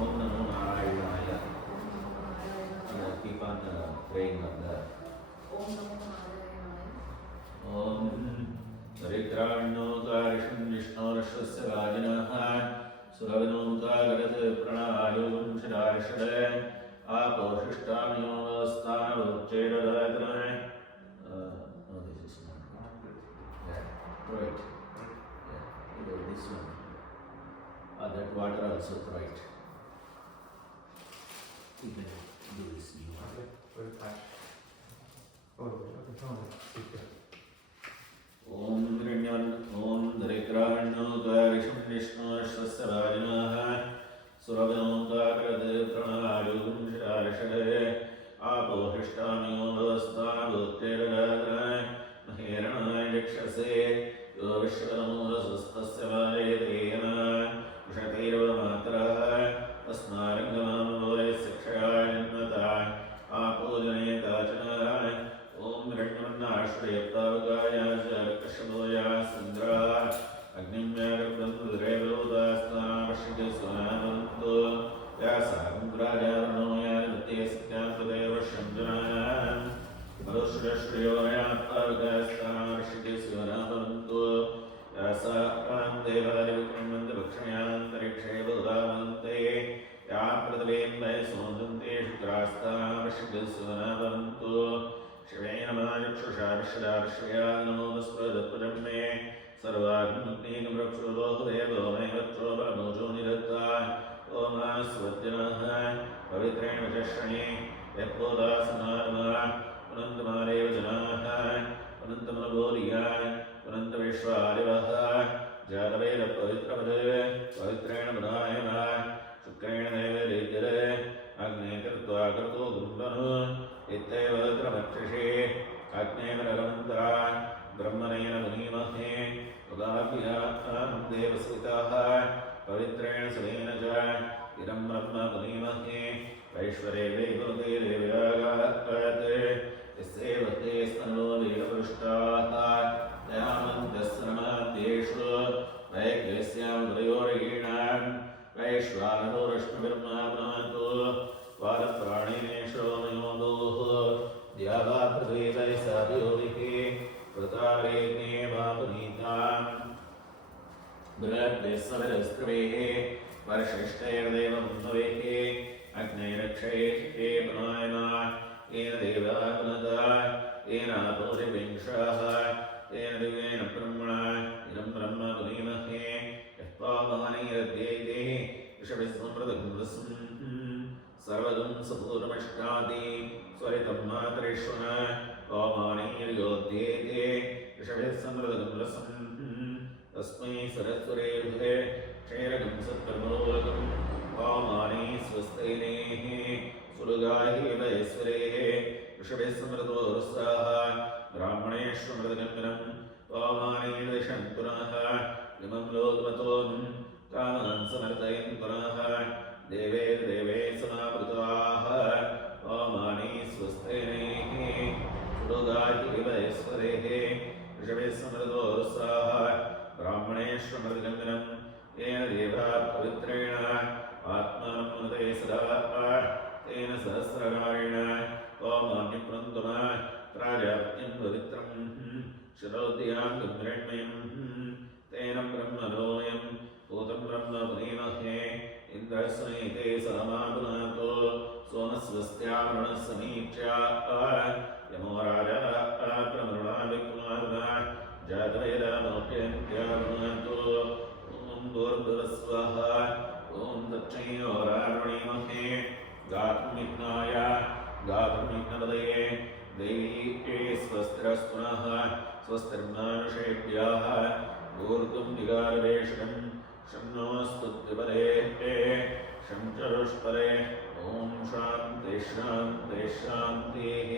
ॐ नमो नारायणाय. Keep on praying on that. Om दरिद्राण्योगारिषं विष्णोरश्वस्य वाजिनः सुरगणोमुखागरते प्रणायों शिरार्षडे आपोषिष्टामयोस्तानवच्चेरदातनाय. No, this is not good. Yeah, right. Yeah, this one. That water also right. You can do this new one. ॐ दरिद्राण्योगारिषं विष्णोरश्वस्य वाजिनः सुरगणोमुखागरते प्रणायों शिरार्षडे आपोषिष्टामयोस्तानवच्चेरदातनाय महेरणाय चक्षसे यो विश्वतमूलसुस्तस्य वाजयतेन वृषतीर्वमात्रः तस्मारङ्गमामवोयस्य क्षयाय जन्मताय आपोजनेताचनाय ॐ हिरण्यवर्णाश्रयप्तावकाय कर्कशमोय सुन्द्राय अग्निं व्यागर्भं रुद्रेवलोदास्तावर्षिके स्वनामन्तो व्यासागुन्द्राजारणोयाय नित्ये सत्यां तदेव शञ्जनायां मरुश्रश्रियोयात्तावकास्तावर्षिके स्वनामन्तो व्यासां देवादिविक्रमन्तभक्षणयान्तरिक्षे बोधामन्ते या पृथिवीं सोदन्ते शुक्रास्तावर्षिके स्वनामन्तो शिवेन माचक्षुषा विश्वदार्श्रया नमोऽस्मदत्पदं मे सर्वाग्निग्निवृक्षोलोहदेवो मे वत्सो परमोजो निरत्ता ॐ मानस्वद्यनः पवित्रेण वचश्रणे यत्पोदासनार्मा पुनन्तमारेव जनाः पुनन्तमनबोधियाय पुनन्तविश्वादिवः जातवेद पवित्रपदे पवित्रेण बुधायना शुक्रेण नैवेद्यते अग्ने कृत्वा कर्तो गुरुन्दनु इत्येव पवित्रमक्षिषे अग्ने नरमन्तरा ब्रह्मणेन मुनीमहे उदाभ्यां देवस्विताः पवित्रेण सवेन च इदं ब्रह्म मुनीमहे वैश्वरे वैभवते देव्यागाते यस्यैव ते स्तनो लीलपृष्टाः दयामन्तस्रमाद्येषु वैग्यस्यां हृदयोरयीणां वैश्वानरो रश्मिब्रह्मा पुनातो वारप्राणिनेषो नयोदोः द्यावा पृथ्वी साभियोभिः कृतारेग्ने वापुनीताम् बृहद्भिस्सविरस्त्रवेः वर्षिष्ठैर्देवं भवेः अग्ने रक्षैः पुनायना येन देवा पुनदा येनापोरिविंशाः तेन दिव्येन ब्रह्मणा इदं ब्रह्म पुनीमहे यः पावमानैरद्यैते विषविस्मृतं सर्वगं सपूर्णमष्टादि स्वरितं मातरेश्वन पावमानैर्योद्येते विषविस्मृतं रसम् तस्मै सरस्वरेभ्ये क्षैरगं सत्कर्मोलकं पावमाने स्वस्तैनेः सुलगाहि वैश्वरेः ऋषभिस्मृतोरुस्साः ब्राह्मणेष्वमृतगम्यनं पावमाने दिशं पुनः इमं लोकमतों कामान् समर्तयन् पुनः देवे देवे समावृताः पावमाने स्वस्तैनेः सुलगाहि वैश्वरेः ऋषभिस्मृतोरुस्साः ब्राह्मणेष्वमृतगम्यनं येन देवा पवित्रेण आत्मानं मुनते सदा तेन सहस्रकारेण ओमान्यपुरन्तमा प्राजाप्त्यं पवित्रं शरोद्यां गन्धर्ण्मयं तेन ब्रह्मलोयं भूतं ब्रह्म पुनीमहे इन्द्रस्मैते समापुनातो सोमस्वस्त्यामरणसमीच्या यमो राजा प्रमृणाभिकुमारुणा जातवेदानोप्यन्त्यापुनातो ॐ भूर्भुवस्वः ॐ दक्षिणोरारुणीमहे गातुमिग्नाय गातुमिग्नपदये देवी स्वस्तिरस्तुनः स्वस्तिर्मानुषेभ्यः ऊर्ध्वं दिगारवेषणं शं नोऽस्तु द्विपदे शं चतुष्पदे ॐ शान्ति शान्ति शान्तिः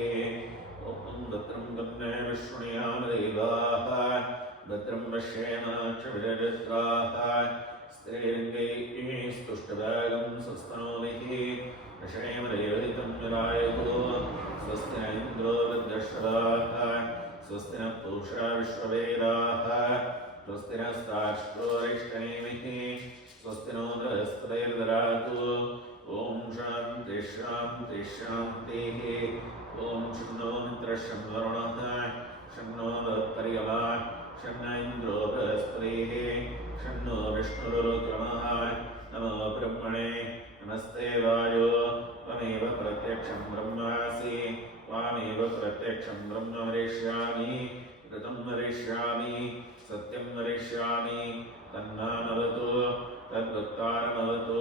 ॐ क्षेमाक्षविररित्राः स्त्रीलिङ्गैः स्तुष्टभागं स्वस्तनोभिः रषेमरयोहितं विरायुः स्वस्ति न इन्द्रो वृद्धश्रवाः स्वस्ति नः पूषा विश्ववेदाः स्वस्ति नस्ताष्ट्रोरिष्टनेमिः स्वस्ति नो बृहस्पतिर्ददातु ॐ शान्ति शान्ति शान्तिः ॐ शन्नो मित्रः शं वरुणः शन्नो पर्यमा शन्न इन्द्रो बृहस्पतिः शन्नो विष्णुरुक्रमः नमो ब्रह्मणे नमस्ते वायो त्वमेव प्रत्यक्षं ब्रह्मासि त्वामेव प्रत्यक्षं ब्रह्म वदिष्यामि ऋतं वदिष्यामि सत्यं वदिष्यामि तन्मामवतु तद्वक्तारमवतु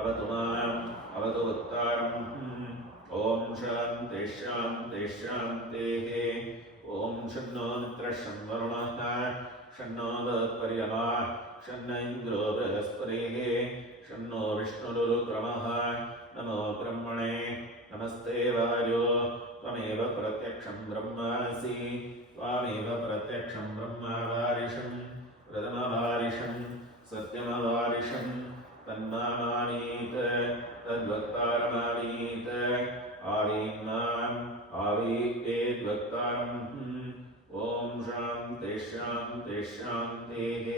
अवतु माम् अवतु वक्तारम् ॐ शान्ति शान्ति शान्तिः ॐ शन्नो मित्रः शं वरुणः शन्नो पर्यमा शन्न इन्द्रो बृहस्पतिः शन्नो विष्णुरुक्रमः नमो ब्रह्मणे नमस्ते वायो त्वमेव प्रत्यक्षं ब्रह्मासि त्वामेव प्रत्यक्षं ब्रह्मावारिशं प्रथमवारिशं सत्यमवारिशं तन्मामानीत तद्वक्तारमानीत आवीन्नाम् आवीद्वक्तारम् ॐ शान्ति शान्ति शान्तिः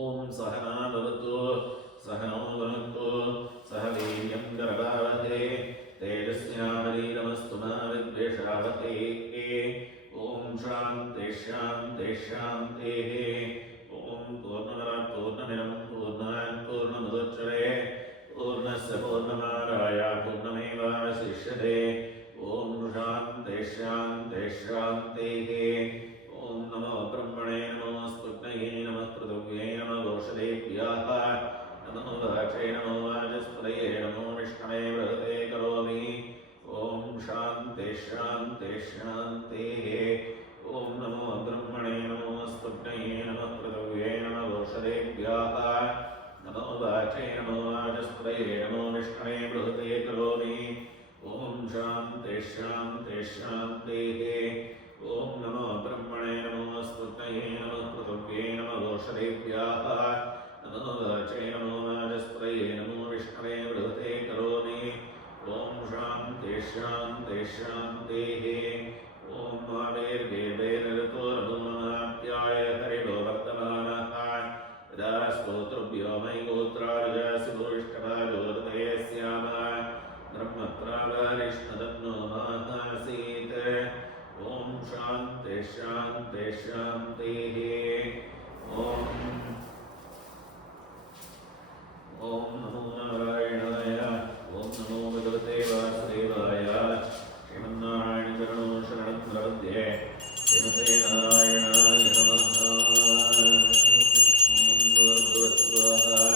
ॐ सहना भवतु सहनो भुनक्तु सह वीर्यं करवावहै तेजस्विनावधीतमस्तु मा विद्विषावहै ॐ शान्ति शान्ति शान्तिः ॐ पूर्णमदः पूर्णमिदं पूर्णात् पूर्णमुदच्यते पूर्णस्य पूर्णमादाय पूर्णमेवावशिष्यते ॐ शान्ति शान्ति शान्तिः ॐ नमो ब्रह्मणे नमो स्तुत्यै नमः पृथिव्यै नमः गोषदेभ्यः नमो वाचे नमो वाचस्पतये नमो विष्णवे बृहते करोमि ॐ शान्ति शान्ति शान्तिः ॐ नमो ब्रह्मणे नमो स्तुत्यै नमः पृथिव्यै नमः गोषदेभ्यः नमो वाचे नमो वाचस्पतये नमो विष्णवे बृहते करोमि ॐ शान्ति शान्ति शान्तिः ॐ नमो ब्रह्मणे नमो स्तुत्यै नमः पृथिव्यै नमः गोषदेभ्यः नमो वाचे नमो वाचस्पतये नमो विष्णवे बृहते करोमि ॐ शान्ति शान्ति शान्तिः ॐ मावेर्वेदैरऋतोरनुमाप्याय हरिणो वर्तमानः यदा स्तोतृभ्यो मयि गोत्रार्जासि भूष्टभाजोदये स्याम ब्रह्मत्रावारिष्णदन्नो माहासीत् ॐ शान्ति शान्ति शान्तिः ॐ नमो नारायणाय ॐ नमो भगवते वासुदेवाय श्रीमन्नारायण चरणो शरणं प्रपद्ये श्रीमते नारायणाय नमः स्वाहा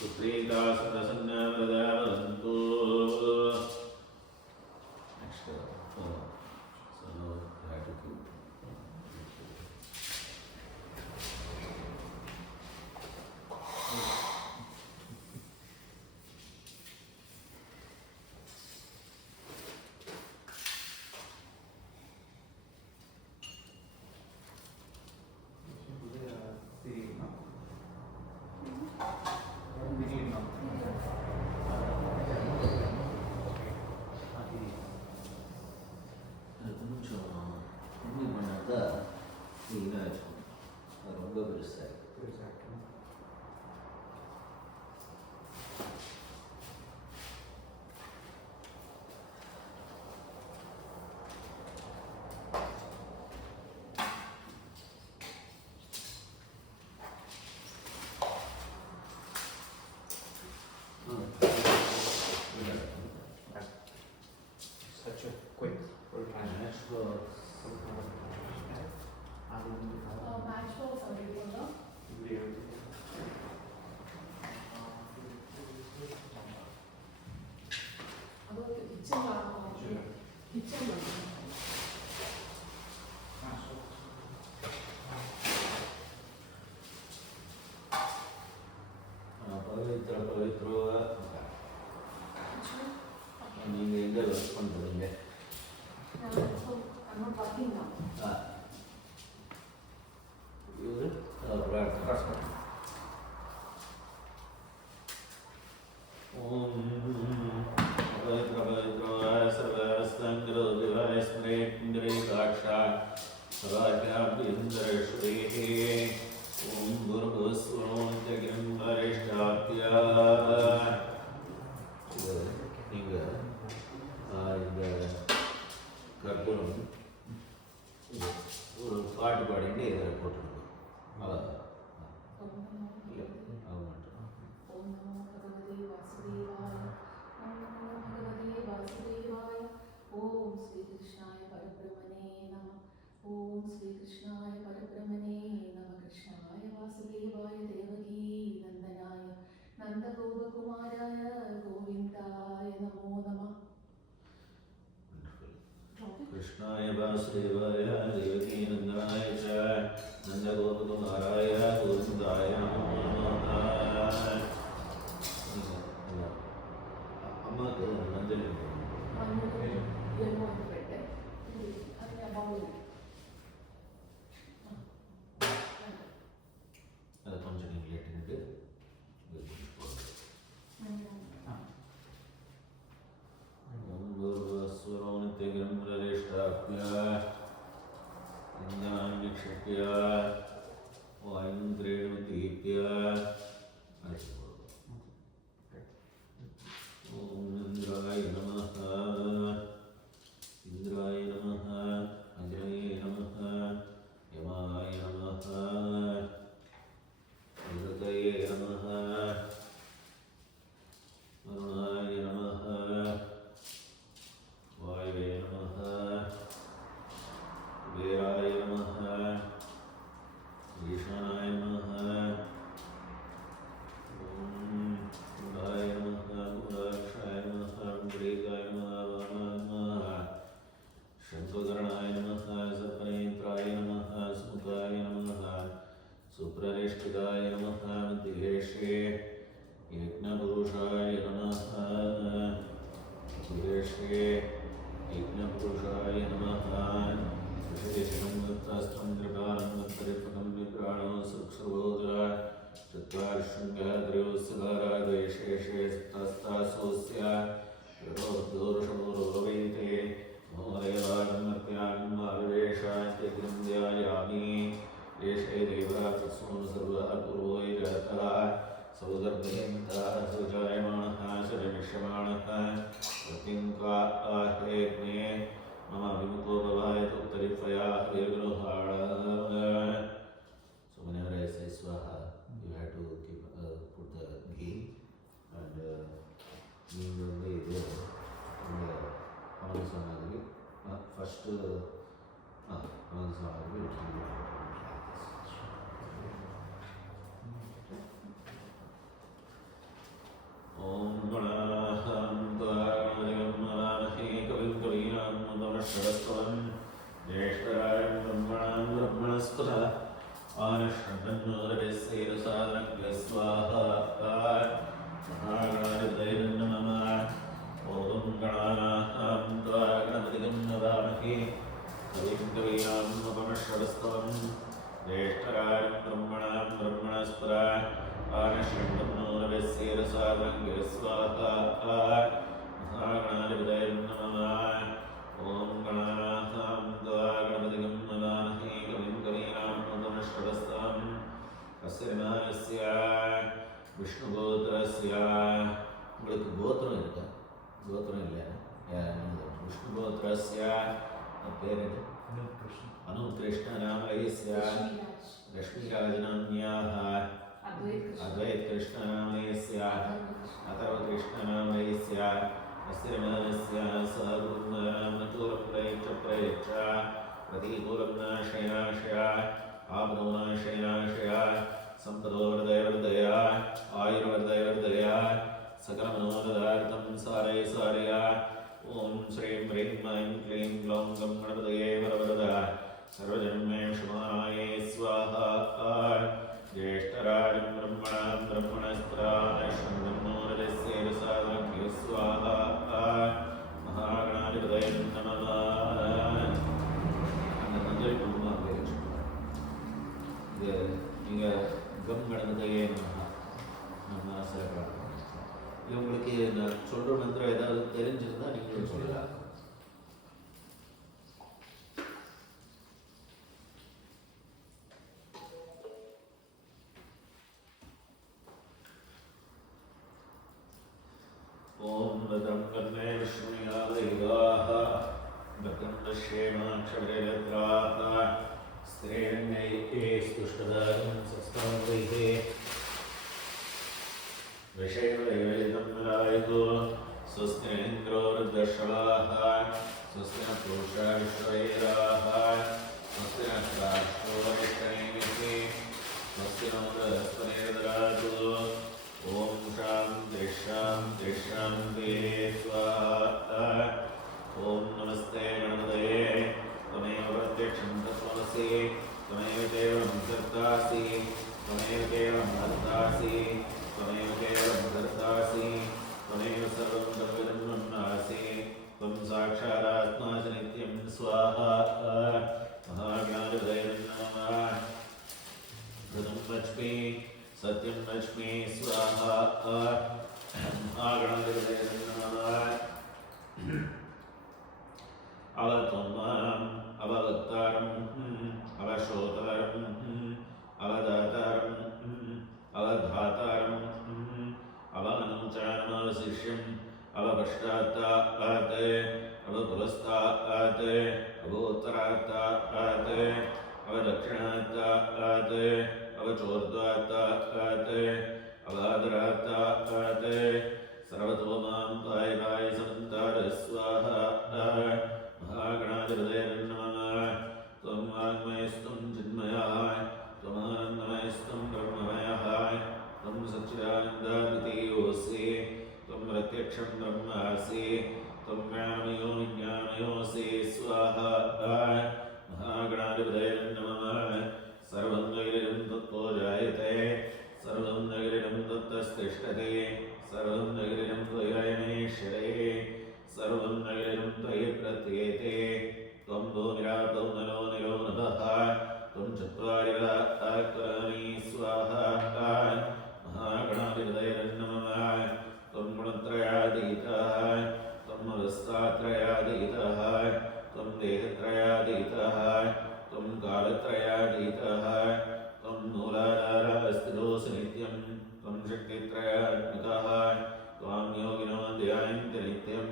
Sutrikasanasannavradavantu. Next, so now gratitude. அது கொஞ்சம் கம்மி பண்ணாக்கா க்ளீனாக இருக்கும். அது ரொம்ப பெருசாக இருக்குது. Such a quick full time. Next was match box ಆಗಿರ್ಬೋದ? ಅದು ಕಿಚನ್ ಕಿಚನ್ ಪವಿತ್ರ நீங்கள் எங்கே ஒர்க் பண்ணுறீங்க? I'm not working now. இவர் ಪ್ರಾರ್ಥನೆ. ಓಂ ಪವಿತ್ರ ಪವಿತ್ರವಾಯ ಸರ್ವಸ್ತಂಗ್ರದಿವಾಯ ಸ್ಮರೇಂದ್ರೇಕಾಕ್ಷಾ ಸದಾಭ್ಯಾಭ್ಯಂತರೇಶ್ವರೇಃ ಓಂ ಗುರುಭುಸ್ವರೋಂತ್ಯಗಿಂ ವರಿಷ್ಠಾಪ್ಯ. நீங்கள் இந்த கற்பூரம் ஒரு பாட்டு பாடிட்டு இதில் போட்டுருக்கோம். அவ்வளோதான். இல்லை அது மட்டும். ಓಂ ನಮೋ ಭಗವತೆ ವಾಸುದೇವಾಯ ಓಂ ನಮೋ ಭಗವತೆ ವಾಸುದೇವಾಯ ಓಂ ಶ್ರೀ ಕೃಷ್ಣಾಯ ಪರಬ್ರಹ್ಮಣೇ ನಮಃ ಓಂ ಶ್ರೀ ಕೃಷ್ಣಾಯ ಪರಬ್ರಹ್ಮಣೇ ನಮಃ ಕೃಷ್ಣಾಯ ವಾಸುದೇವಾಯ ದೇವಕೀ ನಂದನಾಯ ನಂದಗೋಪಕುಮಾರಾಯ ಗೋವಿಂದಾಯ ನಮೋ ನಮಃ. कृष्णाय वासुदेवाय देवकी नंदनाय च नंदगोपकुमाराय गोविन्दाय नमो नमः. ಅಮ್ಮದು ನಂಜಲಿ ಎಲ್ಲೋ ಒಂದು ಬೆಟ್ಟೆ ಅಲ್ಲಿ ಬಾವುಲಿ ಅದು ಕೊಂಚ ನೀವು ಲೇಟಿಂದು ಸ್ವರೋನಿತ್ಯಗಿರಂ ಪ್ರದೇಷ್ಟಾಪ್ಯ ಇಂದ್ರಾನ್ಯಕ್ಷಕ್ಯ ವಾಯುಂದ್ರೇಣುತೀತ್ಯ ಓಂ ಇಂದ್ರಾಯ ನಮಃ ಇಂದ್ರಾಯ ನಮಃ ಅಗ್ನಯೇ ನಮಃ ಯಮಾಯ ನಮಃ ಋತಯೇ ನಮಃ ವರುಣಾಯ ನಮಃ ವಾಯವೆ ನಮಃ ಕುಬೇರಾಯ ನಮಃ ಈಶಾನಾಯ ನಮಃ ಓಂ ಕುಂಭಾಯ ನಮಃ ಕುಂಭಾಕ್ಷಾಯ ನಮಃ ಕುಂಭ್ರೇಕಾಯ ನಮಃ ವಾಮನಾಯ ನಮಃ ಶಂಖಕರ್ಣಾಯ ನಮಃ ಸರ್ಪನೇತ್ರಾಯ ನಮಃ ಸ್ಮುಖಾಯ ನಮಃ ಸುಪ್ರತಿಷ್ಠಿತಾಯ ನಮಃ ಮಧ್ಯೇಶೇ ಯಜ್ಞಪುರುಷಾಯ ನಮಃ ಸುರೇಶೇ ಯಜ್ಞಪುರುಷಾಯ ನಮಃ ಋಷಿಕೇಶಂ ವೃತ್ತಾಸ್ತ್ರಂ ತ್ರಿಕಾಲಂ ವತ್ತರಿಪಕಂ ವಿಪ್ರಾಣೋ ಸುಕ್ಷುಬೋಧರ ಚತ್ವಾರಿ ಶೃಂಗಾದ್ರಯೋಸ್ಸಗಾರಾದೇಶೇಷೇ ಸಪ್ತಸ್ತಾಸೋಸ್ಯ ಋಷಭೋರವೈತೆ ಮೋದಯವಾಗಂ ಮರ್ತ್ಯಾಂ ಆವಿವೇಶಾತ್ಯಗ್ರಂ ಧ್ಯಾಯಾಮಿ ಏಷೇ ದೇವರಾಜಸ್ಸೋನು ಸರ್ವಃ ಪೂರ್ವೋಯಿರತಃ ಸೌದರ್ಭಯಂತಃ ಸುಜಾಯಮಾನ आनश्रण्डमनोरवस्येरसादरङ्गे स्वाहा महागणाधिपतये नमः ॐ गणानां त्वा गणपतिगं नमामहे कविं कवीनामुपमश्रवस्ताम् अस्य नमस्य विष्णुगोत्रस्य உங்களுக்கு கோத்திரம் இருக்கா கோத்திரம் இல்லையா विष्णुगोत्रस्य பேர் என்ன अनुकृष्णनामयस्य रश्मिराजनाम्न्याः अद्वैतकृष्णनामयस्य अथर्वकृष्णनामयस्य अस्य नामस्य सहगुरुनामचूरप्रयच्छ प्रतिकूलं नाशयनाशय आपदो नाशयनाशय सम्पदो वर्धय आयुर्वर्धय सकलमनोरथार्थं सारय सारय ओम श्रीं ह्रीं ऐं क्लीं ग्लौं गं गणपतये वरवरद सर्वजन्मे शुभाय स्वाहा ज्येष्ठराजं ब्रह्मणां ब्रह्मणस्पदानश्रन्नोरदस्येरसादरङ्गे स्वाहा महागणाधिपतये नमः அந்த மந்திரை குடும்பம் அப்படியே வச்சுக்கோங்க இது நீங்கள் கம் கணபதியே நம்ம ஆசிரியர் உங்களுக்கு நான் சொல்கிற மந்திரம் ஏதாவது தெரிஞ்சிருந்தா நீங்களும் சொல்லலாம் ஓம் வதம் கர்ணே விஷ்ணுயாதேவாः வதம் பஷ்யேமாக்ஷரேத்ராः ஸ்திரேரண்யே ஸ்துஷ்டதாரம் சஸ்தாவைः विषयवेदं विलायतो स्वस्ति इन्द्रो वृद्धश्रवाः स्वस्ति न पूषा विश्ववेदाः स्वस्ति न राष्ट्रो वरिष्ठनेमिः स्वस्ति नो बृहस्पतिर्ददातु ॐ शान्ति शान्ति शान्ति स्वाहा ॐ नमस्ते गणपतये त्वमेव प्रत्यक्षं तत्त्वमसि त्वमेव केवलं कर्तासि त्वमेव केवलं भर्तासि त्वमेव केवलं कर्तासि त्वमेव सर्वं तद्विदं ब्रह्मासि त्वं साक्षादात्मासि नित्यं स्वाहा महागणाधिपतये नमः ऋतं लक्ष्मी सत्यं लक्ष्मी स्वाहा महागणाधिपतये नमः अवत्वम् अववक्तारम् अवशोतारम् अवदातारम् अवधातारम् अवनुचानमवशिष्यम् अवपश्चात्तात् अवपुरस्तात् अवोत्तरात्तात् अवदक्षिणात्तात् अवचोर्ध्वात्तात् अवादरात्तात् सर्वतो मां पाहि समन्तात् स्वाहा महागणाधिपतये नमः त्वं वाङ्मयस्त्वं चिन्मयः त्वमानन्दमयस्त्वं ब्रह्ममयः त्वं सच्चिदानन्दद्वितीयोऽसि त्वं प्रत्यक्षं ब्रह्मासि त्वं ज्ञानमयो विज्ञानमयोऽसि स्वाहा महागणाधिपतये नमः सर्वं नैरिदं तत्त्वो जायते सर्वं नैरिदं तत्तस्तिष्ठति सर्वं नैरिदं त्वयैनेश्वरे सर्वं नैरिदं त्वयि प्रत्येते त्वं भूमिरापौ नलो निलो नभः त्वं चत्वारि वाक्यानि स्वाहा महागणाधिपतये नमः त्वं गुणत्रयातीतः त्वं अवस्थात्रयातीतः त्वं देहत्रयातीतः त्वं कालत्रयातीतः त्वं मूलाधारस्थितोऽसि नित्यं त्वं शक्तित्रयात्मकः त्वां योगिनो ध्यायन्ति नित्यं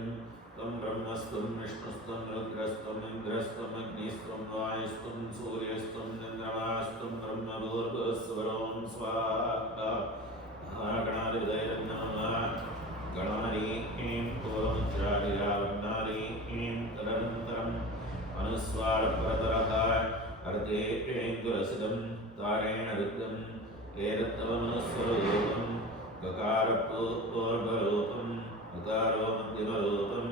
त्वं ब्रह्मस्त्वं विष्णुस्त्वं रुद्रस्त्वम् इन्द्रस्त्वम् अग्निस्त्वं वायुस्त्वं सूर्यस्त्वं चन्द्रमास्त्वं ब्रह्मभूर्भुवस्सुवरों स्वाहा महागणाधिपतये नमः गणानीं पूर्वमुच्चार्यावन्नानीं तदनन्तरम् अनुस्वारपरतरः अर्धेन्दुरसिदं तारेण रुद्धं एरत्तवमनुस्वरूपं गकारपूर्वरूपं गकारो मध्यमरूपम्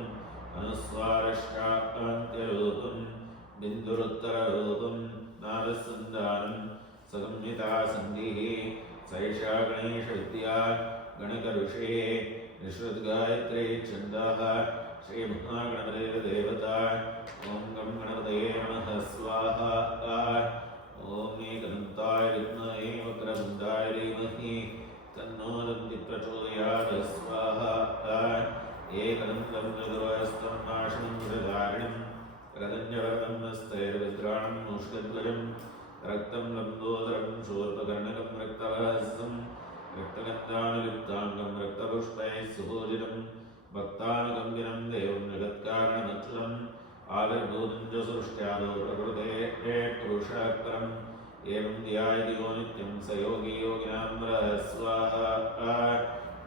अनुस्वारश्चान्त्यरूपं बिन्दुरुत्तररूपं नादसन्धानं सगम्यतासन्धिः सैषा गणेशविद्या गणकऋषे निःश्रुतगायत्री छन्दः श्रीमहागणपतिर्देवता ॐ गं गणपतये नमः स्वाहा ॐ एकदन्ताय विद्महे वक्रतुण्डाय धीमहि वदन्ति प्रचोदयात् स्वाहा एकदन्तं गरुडहस्तं नाशनं जलधारिणं रदन्यवर्णं नस्तैर्विद्राणं मुष्कध्वजं रक्तं लम्बोदरं शूर्पकर्णकं रक्तवहस्तं रक्तगन्धानुलिप्ताङ्गं रक्तपुष्पैः सुपूजितं भक्तानुगम्भिनं देवं जगत्कारणमच्युतम् आविर्भूतं च सृष्ट्यादौ प्रकृते पुरुषात्परम् एवं ध्यायति यो नित्यं स योगी योगिनां स्वाहा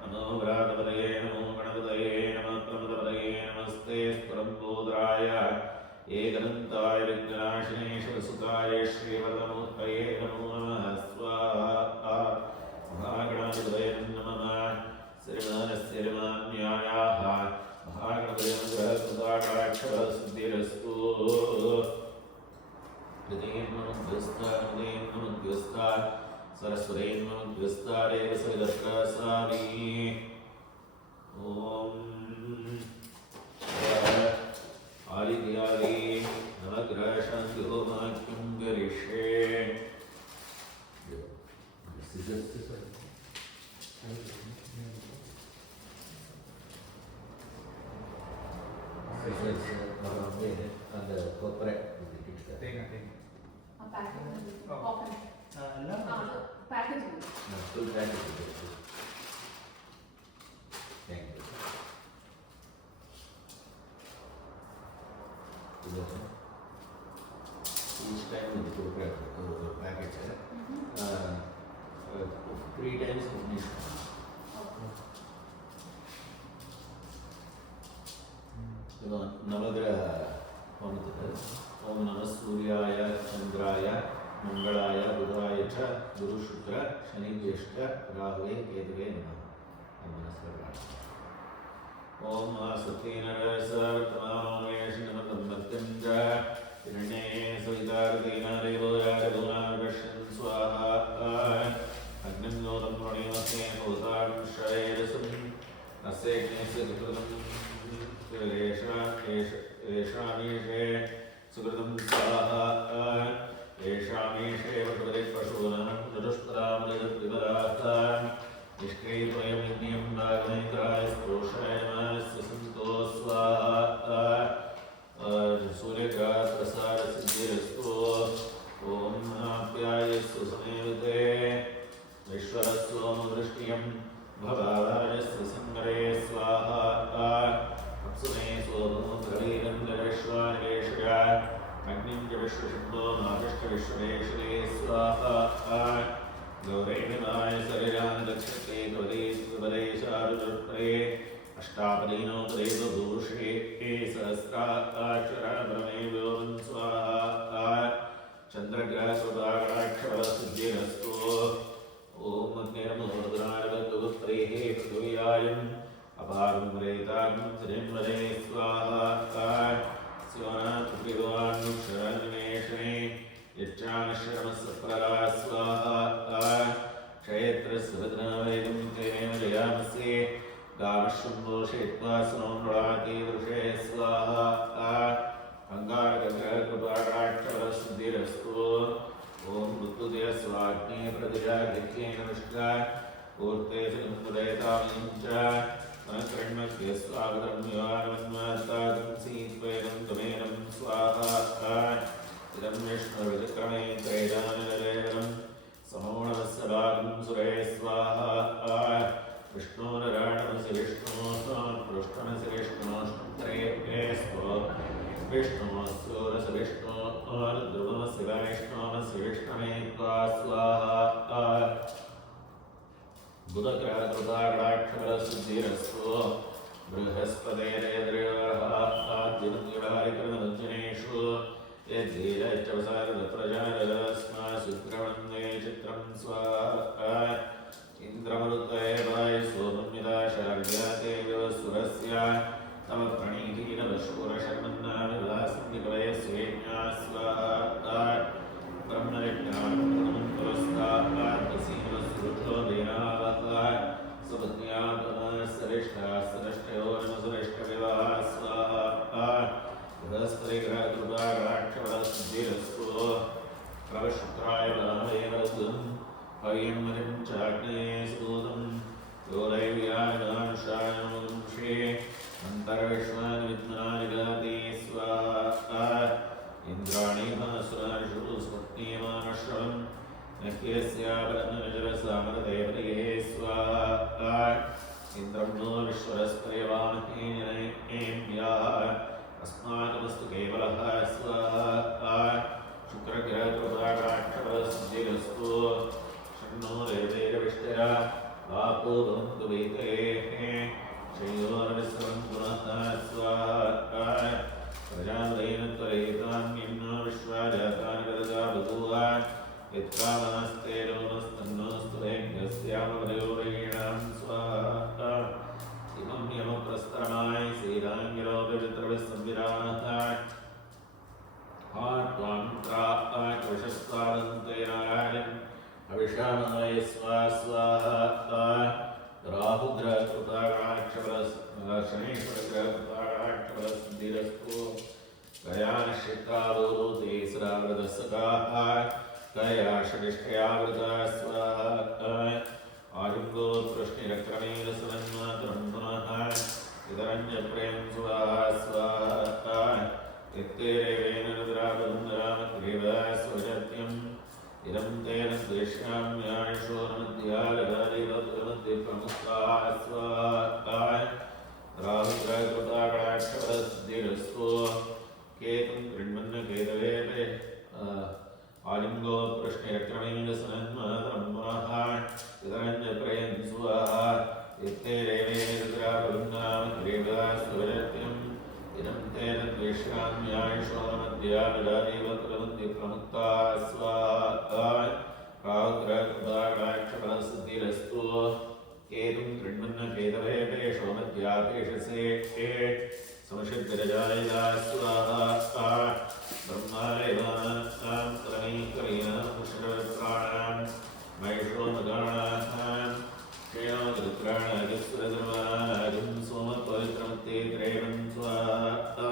नमो व्रातपदये नमो गणपतये नमः प्रमदपदये नमस्ते स्फुरम्बोधराय एकदन्ताय विघ्ननाशिने शिवसुताय श्रीवरदमूर्तये नमो नमः स्वाहा महागणाधिपतये नमः श्रीमानस्य न्यायाः महागणपतये ग्रहकृताक्षरसिद्धिरस्तु हृदयेन्मनुद्यस्ता सरस्वतीन्मनुद्यस्ता रेवसविदष्टासारी ॐ आदित्यादि नवग्रहशान्तिहोमाख्यं करिष्ये அந்த கொப்பரை package full package. Thank you. Each time with the package, 3 times finish. नवग्रह ओम नमः सूर्याय चंद्राय मंगलाय बुधाय च गुरु शुक्र शनि ज्येष्ठ राहुवे केतवे नमः ओम सत्येनरसवर्तमानोमेषणमर्त्यं च हिरण्ये सवितारतीनादेवो यागदुनार्गश्यन् स्वाहा अग्निं नोदं प्रणीमहे भूतां श्रयरसम् अस्येग्नेस्य कृतं येषामीशे सुकृतं स्वाहा येषामीशे भगवते पशूनां चतुष्पदामृतद्विपदाः निष्क्रियत्वयं नागनेत्राय स्पोषाय नमस्य सन्तो स्वाहा सूर्यग्रहप्रसारसिद्धिरस्तु ॐ आप्यायस्तु समेवते विश्वरस्वमवृष्टियं भवावायस्य संवरे स्वाहा अप्सुमे सोमो द्रवीरन्द्रविश्वानिवेशया अग्निं च विश्वशम्भो मातिष्ठ विश्वदेशरे स्वाहा गौरैणवाय शरीरान् दक्षते त्वदेशारुजत्रे अष्टापदीनो तदेव भूषे सहस्राक्षराब्रह्मेव्योऽहं स्वाहा चन्द्रग्रहस्वदाक्षरसिद्धिरस्तु ॐ अग्निर्मोदरारवद्गुप्त्रेः पृथिव्यायम् अपारं प्रेतां त्रिन्वदे स्वाहा स्योनात्रिभुवान्मुक्षरन्वेषणे यच्चानश्रमसप्ररा स्वाहा क्षेत्रस्य तेनेव जयामस्ये गामशुम्भोषयित्वा स्नोन्वळाति दृशे स्वाहा अङ्गारगङ्गाकृपाक्षरसिद्धिरस्तु ॐ मृत्युदय स्वाग्ने प्रतिजाघित्येन विष्टा ऊर्ते समुदयतामिं च मनकर्ण्यस्य स्वागतं योहारमन्वातागं सीत्वेनं त्वमेनं स्वाहा इदं विष्णुर्विक्रमे त्रैदानलेवनं समोणवस्य भागं सुरे स्वाहा विष्णोरराणमसि विष्णोस्त्वपृष्ठमसि विष्णोष्णत्रेभ्ये स्व विष्णोस्योरसि विष्णोर्ध्रुवमसि वैष्णवमसि विष्णवे त्वा स्वाहा बुधग्रहकृताक्षरसिद्धिरस्तु बृहस्पतेरेन्द्रियवादिनव्यवहारिकरणवञ्जनेषु यद्धीरश्चवसारदप्रजारस्मा सुक्रमन्वे चित्रं स्वाहा इन्द्रमरुत्वये वाय सोमन्विदाशार्याते सुरस्य तव प्रणीतीनवशूरशर्मन्नाविदासन्निकलये स्वेज्ञा स्वाहा ब्रह्मविज्ञानं पुरस्तात्मसीमस्रुतो देनावः सुपत्न्यात्मसरिष्ठास्तदष्टयो नमसरिष्ठविवाह स्वाहा बृहस्पतिग्रहकृपाक्षरसिद्धिरस्तु प्रवशुक्राय दानवेन हरिं च आपो भवन्तु वेतयेः शयोर्विश्रवन्तु नः स्वाहा प्रजापतेन त्वरयितान्यन्नो विश्वा जातानि वरदा बभूव यत्कामास्ते लोमस्तन्नोऽस्तु भेङ्गस्यामवयोरेणां स्वाहा इमं यमप्रस्तरमाय श्रीराङ्गिरोगवित्रविसंविरामः आत्वान्त्रात्मकवशस्तावन्तेनारायणम् अविषामय स्वाहा राहुग्रहकृताक्षपरशनेश्वरग्रहकृताक्षपरसिद्धिरस्तु कयानश्चित्रावोते सदाव्रतसखाः कयाषडिष्टयावृता स्वाहा आयुङ्गोत्कृष्णिरक्रमेण सन्मातरं पुनः इतरञ्जप्रेम स्वाहा यत्तेरेवेन रुद्रावरुन्धरामग्रेव स्वजत्यम् इदं तेन द्वेष्याम्यायुषो नमद्यालगादिवद्रमद्य प्रमुखाः स्वाहा राहुग्रहकृताकटाक्षपरसिद्धिरस्तु केतुं कृण्वन्न केतवेते आलिङ्गोत्कृष्णिरक्रमेण सन्मातरं पुनः इतरञ्जप्रेम स्वाहा यत्तेरेवेन रुद्रावरुन्धरामग्रेव स्वजत्यम् इदं तेन द्वेष्याम्यायुषो नमद्यालगादिवद्रमद्य प्रमुखाः स्वाहा राहुग्रहकृताकटाक्षपरसिद्धिरस्तु केतुं कृण्वन्न केतवेते शोमद्यापेशसे समशिद्धिरजायिता स्वाहा ब्रह्मादेवानां परमैकरीणां पुष्करत्राणां महेशोमगाणां क्षेणोदरुद्राणादिस्वरधर्मानादिं सोमपवित्रमत्ते त्रैवं स्वाहा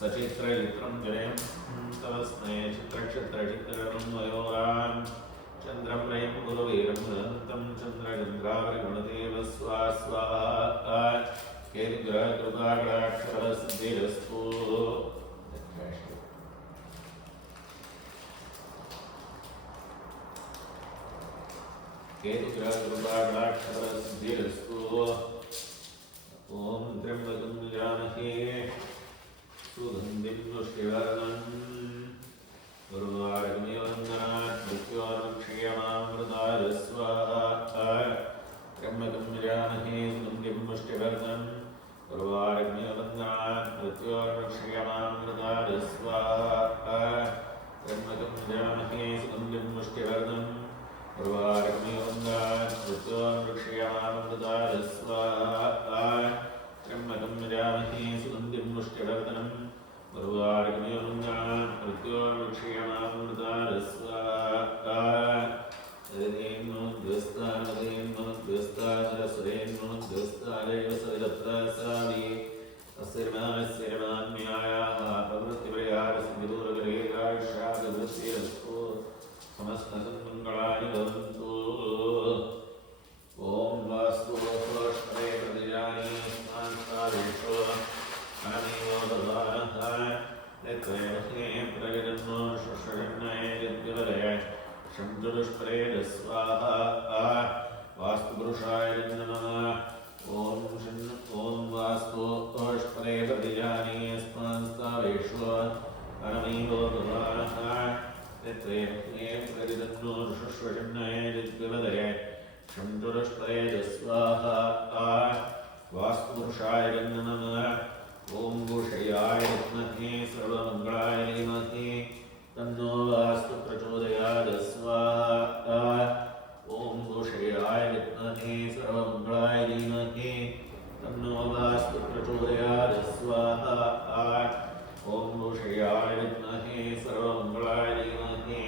सचित्रयुत्रं जयं तवस्मै चित्रक्षत्रचित्रं वयोरां चन्द्रं रयं गुरुवीरं दन्तं चन्द्रचन्द्रावरिगुणदेव स्वाहा केतुग्रहकृताकटाक्षपरसिद्धिरस्तु केतुग्रहकृताकटाक्षपरसिद्धिरस्तु ॐ त्र्यम्बकं यजामहे सुगन्धिं पुष्टिवर्धनम् उर्वारुकमिव वन्दनात् मृत्योर्मुक्षीयमामृताय स्वाहा त्र्यम्बकं यजामहे सुगन्धिं पुष्टिवर्धनम् उर्वारुकमिव वन्दनात् मृत्योर्मुक्षीयमामृताय स्वाहा त्र्यम्बकं यजामहे सुगन्धिं पुष्टिवर्धनम् उर्वारुकमिव वन्दनात् मृत्योर्मुक्षीयमामृताय स्वाहा त्र्यम्बकं यजामहे सुगन्धिं पुष्टिवर्धनम् उर्वारुकमिव वन्दनात् मृत्योर्मुक्षीयमामृताय स्वाहा सुरेन्मुद्गस्तादेव सविदप्रासामि अस्यर्मान्यायाः प्रवृत्तिप्रयारसिद्धिदूरगरेकाशादवृत्तिरस्तु समस्तसन्मङ्गलानि भवन्तु ॐ वास्तु स्वष्णे प्रतिजानि स्मान्तादेषु अनमेव भवानः यत्त्वयमहे प्रजन्मो शुश्रजन्मये यद्विवदय शंजुदुष्प्रेद स्वाहा वास्तुपुरुषाय नमः ॐ वास्तु पुष्परे प्रतिजानि स्मान्तादेषु अनमेव भवानः यत्त्वयमहे प्रजन्मो शुश्रजन्मये यद्विवदय शंजुदुष्प्रेद स्वाहा वास्तुपुरुषाय नमः ॐ भूषयाय विद्महे सर्वमङ्गलाय धीमहि तन्नो वास्तु प्रचोदयात् स्वाहा ॐ भूषयाय विद्महे सर्वमङ्गलाय धीमहि तन्नो वास्तु प्रचोदयात् स्वाहा ॐ भूषयाय विद्महे सर्वमङ्गलाय धीमहि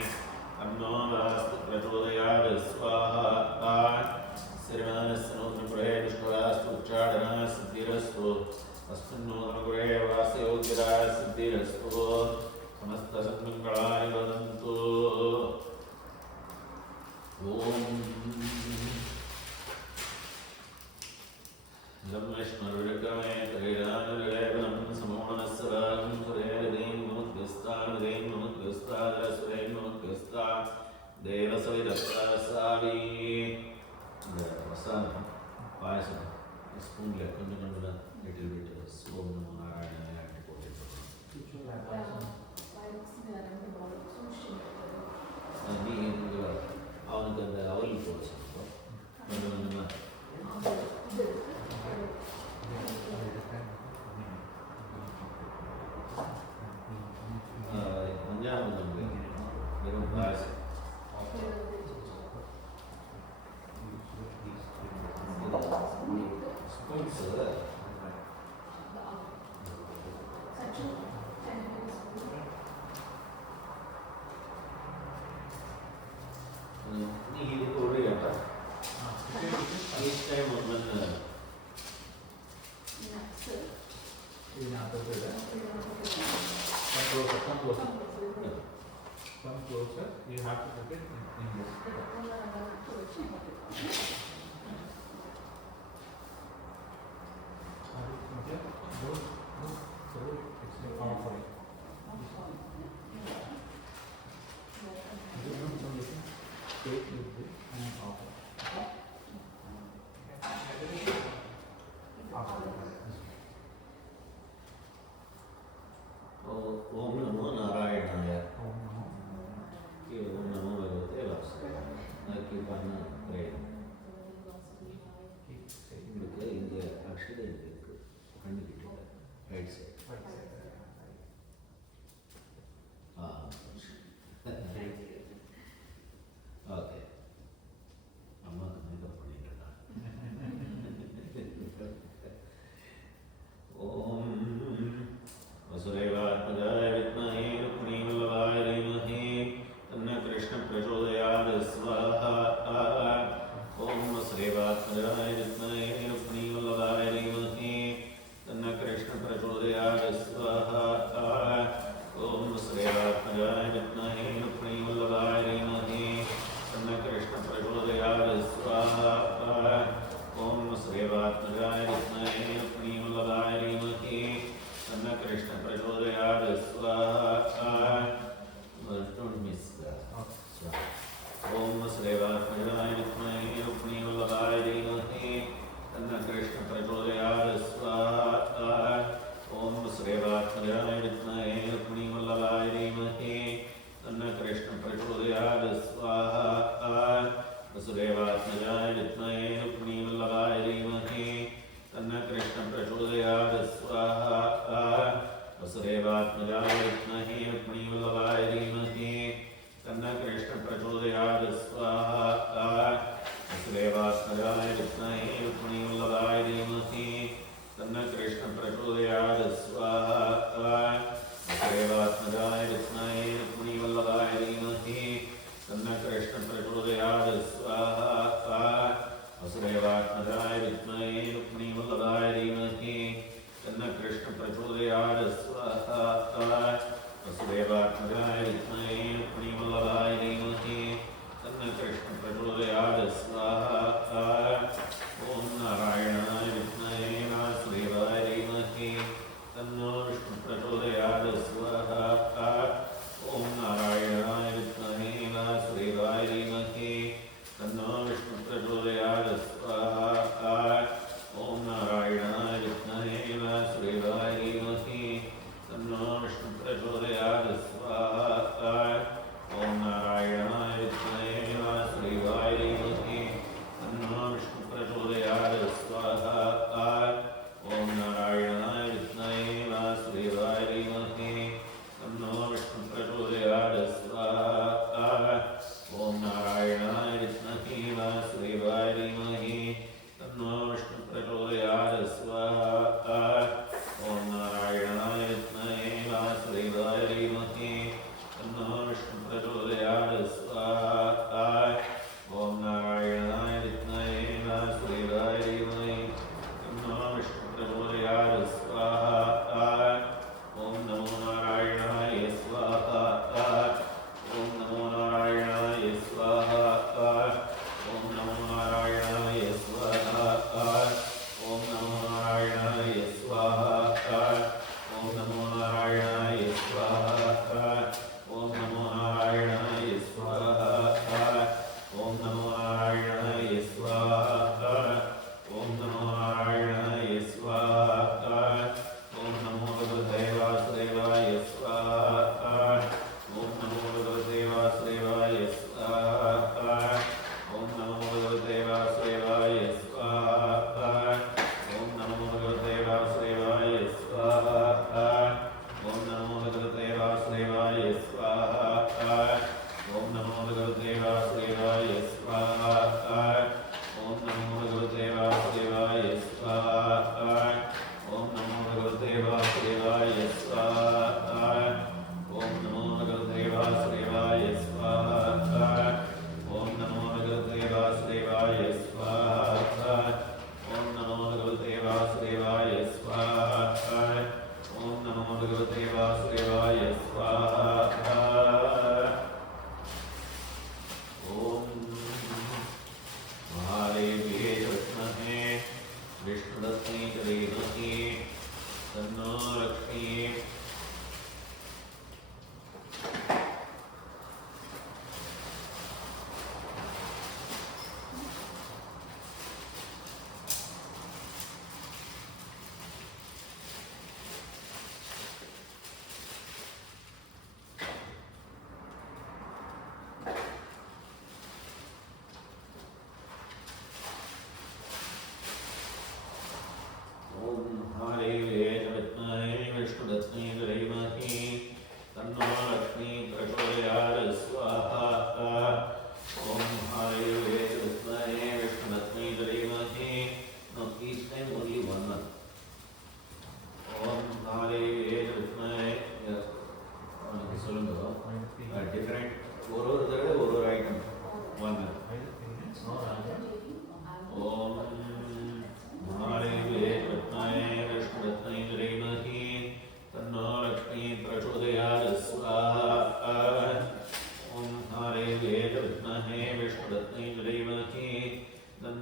तन्नो वास्तु प्रचोदयात् स्वाहा श्रीमानस्सनोत्रपुरे विष्णुवास्तुच्चारणः सिद्धिरस्तु अस्मिन्नूतनगृहे वासयोग्यता सिद्धिरस्तु समस्तसन्मङ्गलानि भवन्तु ॐ लं विष्णुर्विक्रमे तैरानुर्लेपनं समोणनस्सरां सुरेन्मुमुद्गस्तानुरेन्मुमुद्गस्तादरसुरेन्मुमुद्गस्ता देवसविदप्रासावी प्रसादं पायसं स्पून्ले கொஞ்சம் little bit ஓம் நமோ நாராயணாய அப்படி போட்டு நீ அவனுக்கு அந்த அவல் போட சொல்லுவோம் Each time one Sir. Come closer, come closer. Come closer. You have to put it in this. Okay. Go. It's the palm for you. Take with this and off. ओम नमो नारायणाय Om Namo. कि ओम नमो भगवते वासुदेवाय न कि पाना प्रेम Keep saying. உங்களுக்கு இந்த அக்ஷதை இருக்கு கண்ணு கிட்ட right side Right side. Okay அம்மாவுக்கு மேக்கப் பண்ணிட்டு ஓம் वसुदेवात्मजाय विद्महे रुक्मिणीवल्लभाय धीमहि तन्नः कृष्णः प्रचोदयात् स्वाहा ॐ वसुदेवात्मजाय विद्महे रुक्मिणीवल्लभाय धीमहि तन्नः कृष्णः प्रचोदयात् स्वाहा ॐ वसुदेवात्मजाय विद्महे रुक्मिणीवल्लभाय धीमहि तन्नः कृष्णः प्रचोदयात् स्वाहा ॐ वसुदेवात्मजाय विद्महे रुक्मिणीवल्लभाय धीमहि तन्नः कृष्णः प्रचोदयात् स्वाहा don't miss the स्वाहा ॐ वसुदेवात्मजाय विद्महे रुक्मिणीवल्लभाय धीमहि तन्नः कृष्णः प्रचोदयात् स्वाहा ॐ वसुदेवात्मजाय विद्महे रुक्मिणीवल्लभाय धीमहि तन्नः कृष्णः प्रचोदयात् स्वाहा वसुदेवात्मजाय विद्महे रुक्मिणीवल्लभाय धीमहि तन्नः कृष्णः प्रचोदयात् स्वाहा वसुदेवात्मजाय विद्महे रुक्मिणीवल्लभाय धीमहि तन्नः कृष्णः प्रचोदयात् स्वाहा वसुदेवात्मजाय विद्महे रुक्मिणीवल्लभाय धीमहि तन्नः कृष्णः प्रचोदयात् स्वाहा वसुदेवात्मजाय विद्महे रुक्मिणीवल्लभाय धीमहि तन्नः कृष्णः प्रचोदयात् स्वाहा वसुदेवात्मजाय विद्महे रुक्मिणीवल्लभाय धीमहि तन्नः कृष्णः प्रचोदयात् स्वाहा वसुदेवात्मजाय विद्महे रुक्मिणीवल्लभाय धीमहि तन्नः कृष्णः प्रचोदयात् स्वाहा ॐ नारायणाय विद्महे वासुदेवाय धीमहि तन्नः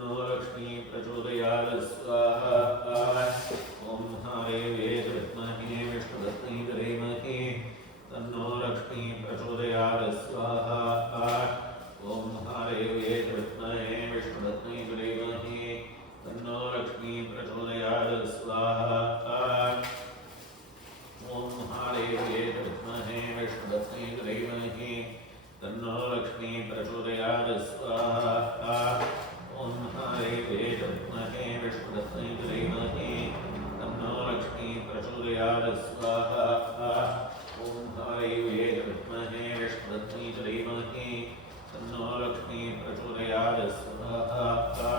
तन्नो लक्ष्मी प्रचोदयात् स्वाहा ॐ महादेव्यै च विद्महे विष्णुपत्न्यै च धीमहि तन्नो लक्ष्मी प्रचोदयात् स्वाहा ॐ महादेव्यै च विद्महे विष्णुपत्न्यै च धीमहि तन्नो लक्ष्मी प्रचोदयात् स्वाहा ॐ महादेव्यै च विद्महे विष्णुपत्न्यै च धीमहि तन्नो लक्ष्मी प्रचोदयात् स्वाहा ॐ महादेव्यै च विद्महे विष्णुपत्न्यै च धीमहि तन्नो लक्ष्मी प्रचोदयात् स्वाहा ॐ महादेव्यै च विद्महे विष्णुपत्न्यै च धीमहि तन्नो लक्ष्मी प्रचोदयात् स्वाहा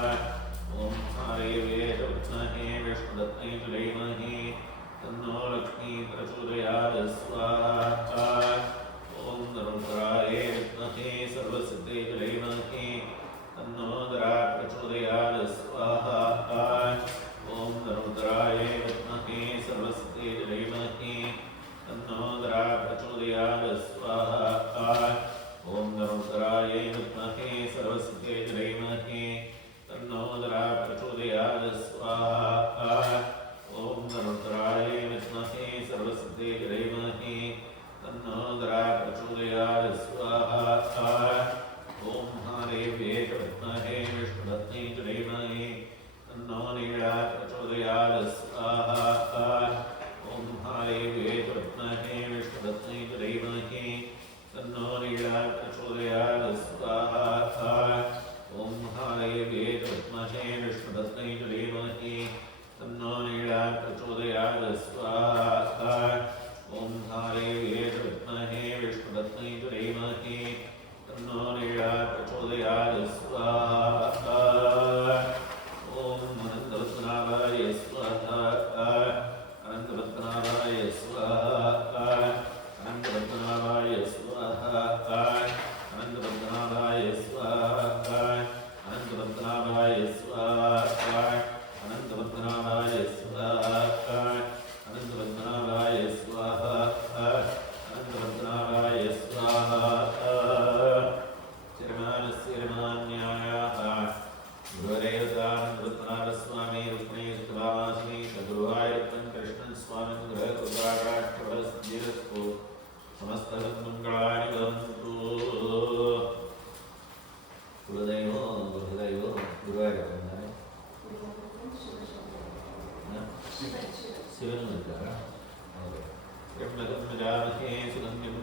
ॐ महादेव्यै च विद्महे विष्णुपत्न्यै च धीमहि तन्नो लक्ष्मी प्रचोदयात् स्वाहा ॐ रुद्राय विद्महे सर्वसिद्धये च धीमहि तन्नो रुद्रः प्रचोदयात् स्वाहा ॐ रुद्राय विद्महे सर्वसिद्धये च धीमहि तन्नो रुद्रः प्रचोदयात् स्वाहा ॐ रुद्राय विद्महे सर्वसिद्धये च धीमहि तन्नो रुद्रः प्रचोदयात् स्वाहा ॐ रुद्राय विद्महे सर्वसिद्धये च धीमहि तन्नो रुद्रः प्रचोदयात् स्वाहा ॐ महादेव्यै च विद्महे विष्णुपत्न्यै च धीमहि तन्नो नीला प्रचोदयात् स्वाहा ॐ महादेव्यै च विद्महे विष्णुपत्न्यै च धीमहि तन्नो नीला प्रचोदयात् स्वाहा ॐ महादेव्यै च विद्महे विष्णुपत्न्यै च धीमहि तन्नो नीला प्रचोदयात् स्वाहा ॐ महादेव्यै च विद्महे विष्णुपत्न्यै च धीमहि तन्नो नीला प्रचोदयात् स्वाहा ॐ अनन्तपद्मनाभाय स्वाहा अनन्तपद्मनाभाय स्वाहा अनन्तपद्मनाभाय स्वाहा अनन्तपद्मनाभाय स्वाहा अनन्तपद्मनाभाय स्वाहा अनन्तपद्मनाभाय स्वाहा अनन्तपद्मनाभाय स्वाहा अनन्तपद्मनाभाय स्वाहा चिरमानस्यमान्यायाः गुरुदेवतानन्दपद्मनाभस्वामी रुक्मिणी सुखभामास्मि सद्गुरुवाय रत्नं कृष्णन् स्वामिन् गृहकृताराष्ट्रवरसिद्धिरस्तु समस्तसन्मङ्गलानि भवन्तु कुलदैवो गुरुदैवो गुरुवायूरಪ್ಪನಾರೆ ಶಿವನು ಇದ್ದಾರ ಹೌದು त्र्यम्बकं यजामहे सुगन्धिं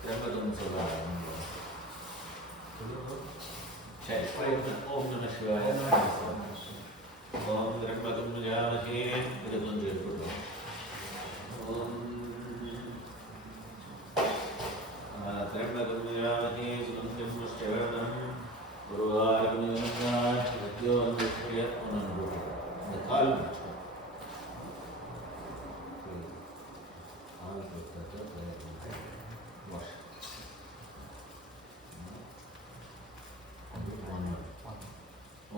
त्र्यम्बकं सदा ओम नमः शिवाय ओम त्र्यम्बकं यजामहे ಇದನ್ನು ಹೇಳ್ಬಿಟ್ಟು ओम त्र्यम्बकं यजामहे सुगन्धिं पुष्टिवर्धनं गुरुवायूरಪ್ಪನಿಗೆ ಪ್ರತಿಯೊಂದು அந்த கால்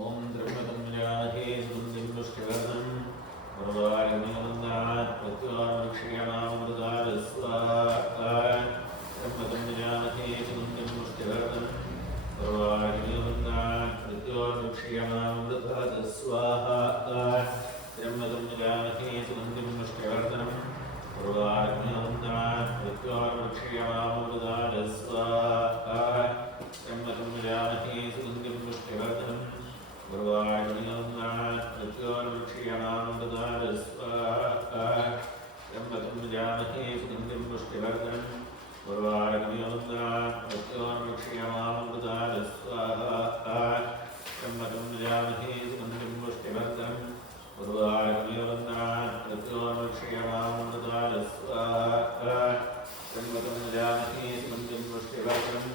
ओम त्र्यम्बकं यजामहे सुगन्धिं पुष्टिवर्धनं गुरुवायूरppनिಗೆ प्रत्युवाक्षीयमामृतात् स्वाहा त्र्यम्बकं यजामहे सुगन्धिं पुष्टिवर्धनं गुरुवायूरppनिगे प्रत्युवाक्षीयमामृतात् स्वाहा त्र्यम्बकं यजामहे सुगन्धिं पुष्टिवर्धनं गुरुवायूरppनिगे प्रत्युवाक्षीयमामृतात् स्वाहा त्र्यम्बकं यजामहे सुगन्धिं पुष्टिवर्धनं गुरुवायूरppनिगे प्रत्युवाक्षीयमामृतात् स्वाहा त्र्यम्बकं यजामहे सुगन्धिं पुष्टिवर्धनं गुरुवायूरppनिगे प्रत्युवाक्षीयमामृतात् स्वाहा त्र्यम्बकं यजामहे सुगन्धिं पुष्टिवर्धनं गुरुवायूरppनिगे प्रत्युवाक्षीयमामृतात् स्वाहा त्र्यम्बकं यजामहे सुगन्धिं पुष्टिवर्धनं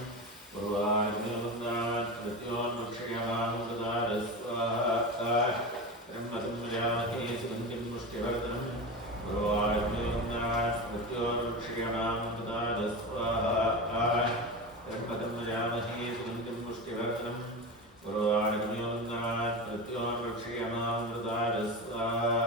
गुरुवायूरppनिगे प्रत्युवाक्षीयमामृतात् स्वाहा त्र्यम्बकं यजामहे सुगन्धिं पुष्टिवर्धनं गुरुवायूरppनिगे प्रत्युवाक्षीयमामृतात् स्वाहा त्र्यम्बकं यजामहे सुगन्धिं पुष्टिवर्धनं गुरुवायूरppनिगे प्रत्युवाक्षीयमामृतात् स्वाहा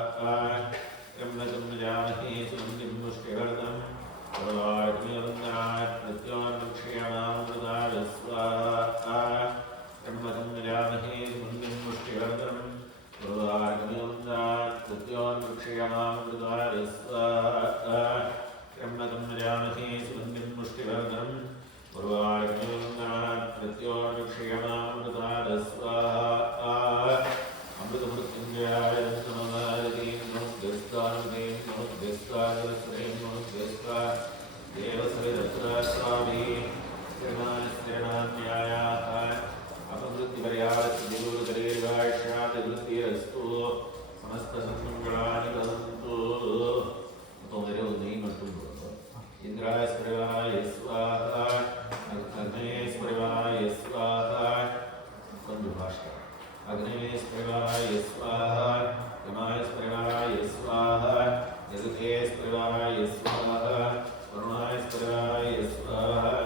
Agnesprivaraye Swaha, Yamaesprivaraye Swaha, Yadukesprivaraye Swaha, Varunaesprivaraye Swaha,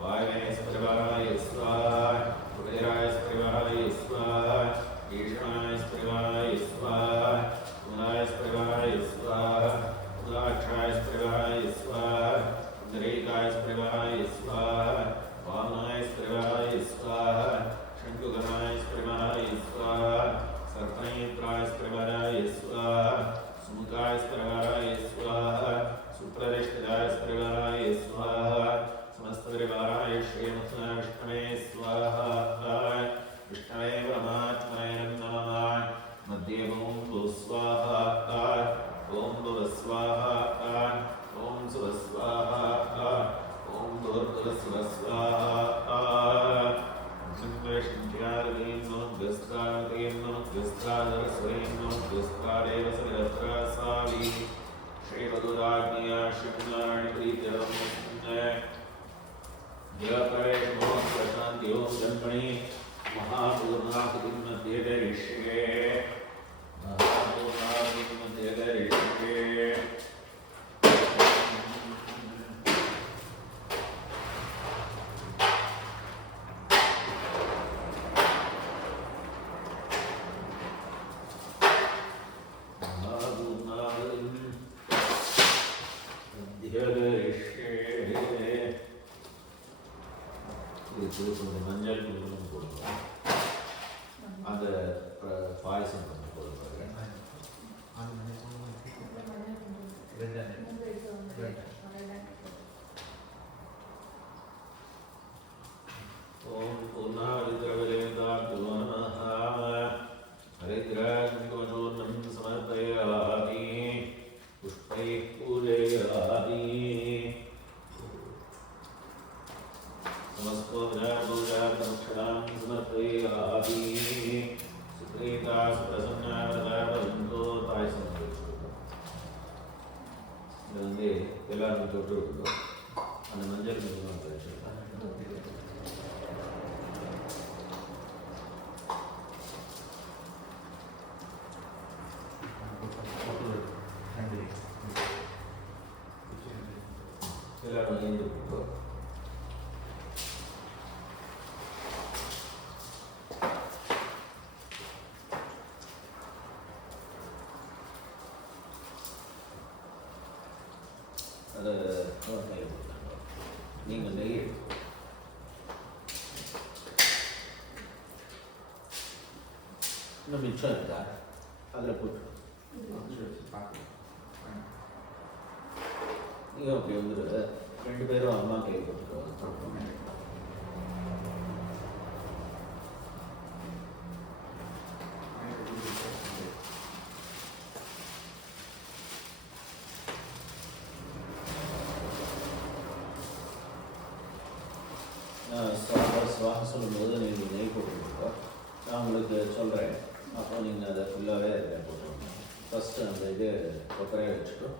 Vayunesprivaraye Swaha, Kuderaesprivaraye Swaha, Ishanaesprivaraye Swaha, Kunaesprivaraye Swaha, Kudakshayesprivaraye Swaha, Kundarikaesprivaraye Swaha, Valnaesprivaraye Swaha, Shankuganaesprivaraye Swaha, Sarpanetraesprivaraye Swaha, Sumukaesprivaraye Swaha, Supradishtadaesprivaraye Swaha, Samastaprivaraye Shrimatnashtame Swaha, Vishnave Paramatmane Namaha, Madhye Bhumbu Swaha, Om Bhuvaswaha, Om Suvaswaha, Om Bhurvaswaha, Sankrishntyaradin Namaskaratin Namaskarasarin Namaskaradevasaradra Savi Shri Vaduragniya Shimnarni Pritiram Yapravesh Moham Prashanti Om Janmani Mahapurnakatim Madhyadarishye Mahapurnakatim Madhyadarishye மஞ்சள் குங்குமம் போடுவாங்க அந்த பாயசம் பண்ணி போடுவாங்க ஓம் பூர்ணாவித்ரவரேதாத்மோ நமः ஹரித்ராஜ்ஞோர்ணம் சமர்ப்பயாமி புஷ்பைः பூஜயாமி नमस्कोद्रापूजाक्षणां समर्पयामि सुप्रीता सुप्रसन्नावदावन्तो पायसं இது வந்து எல்லாருக்கும் தொட்டு விட்டுடும் அந்த மஞ்சள் கொஞ்சமாக வச்சுருக்கேன் எல்லாரும் ஏந்து விட்டுட்டோம் அதை கையில் கொடுத்தாங்க நீங்கள் நெய் இன்னும் மிச்சம் இருக்கா அதில் போட்டு நீங்கள் அப்படி வந்துடு 2 பேரும் அம்மா கையில் போட்டுருவாங்க சுவாக சொல்லும்போது நீங்கள் நெய் போட்டுருக்கோம் நான் உங்களுக்கு சொல்கிறேன் அப்புறம் நீங்கள் அதை ஃபுல்லாகவே அதில் போட்டுருவோம் ஃபஸ்ட்டு அந்த இது கொப்பரையை வச்சுட்டோம்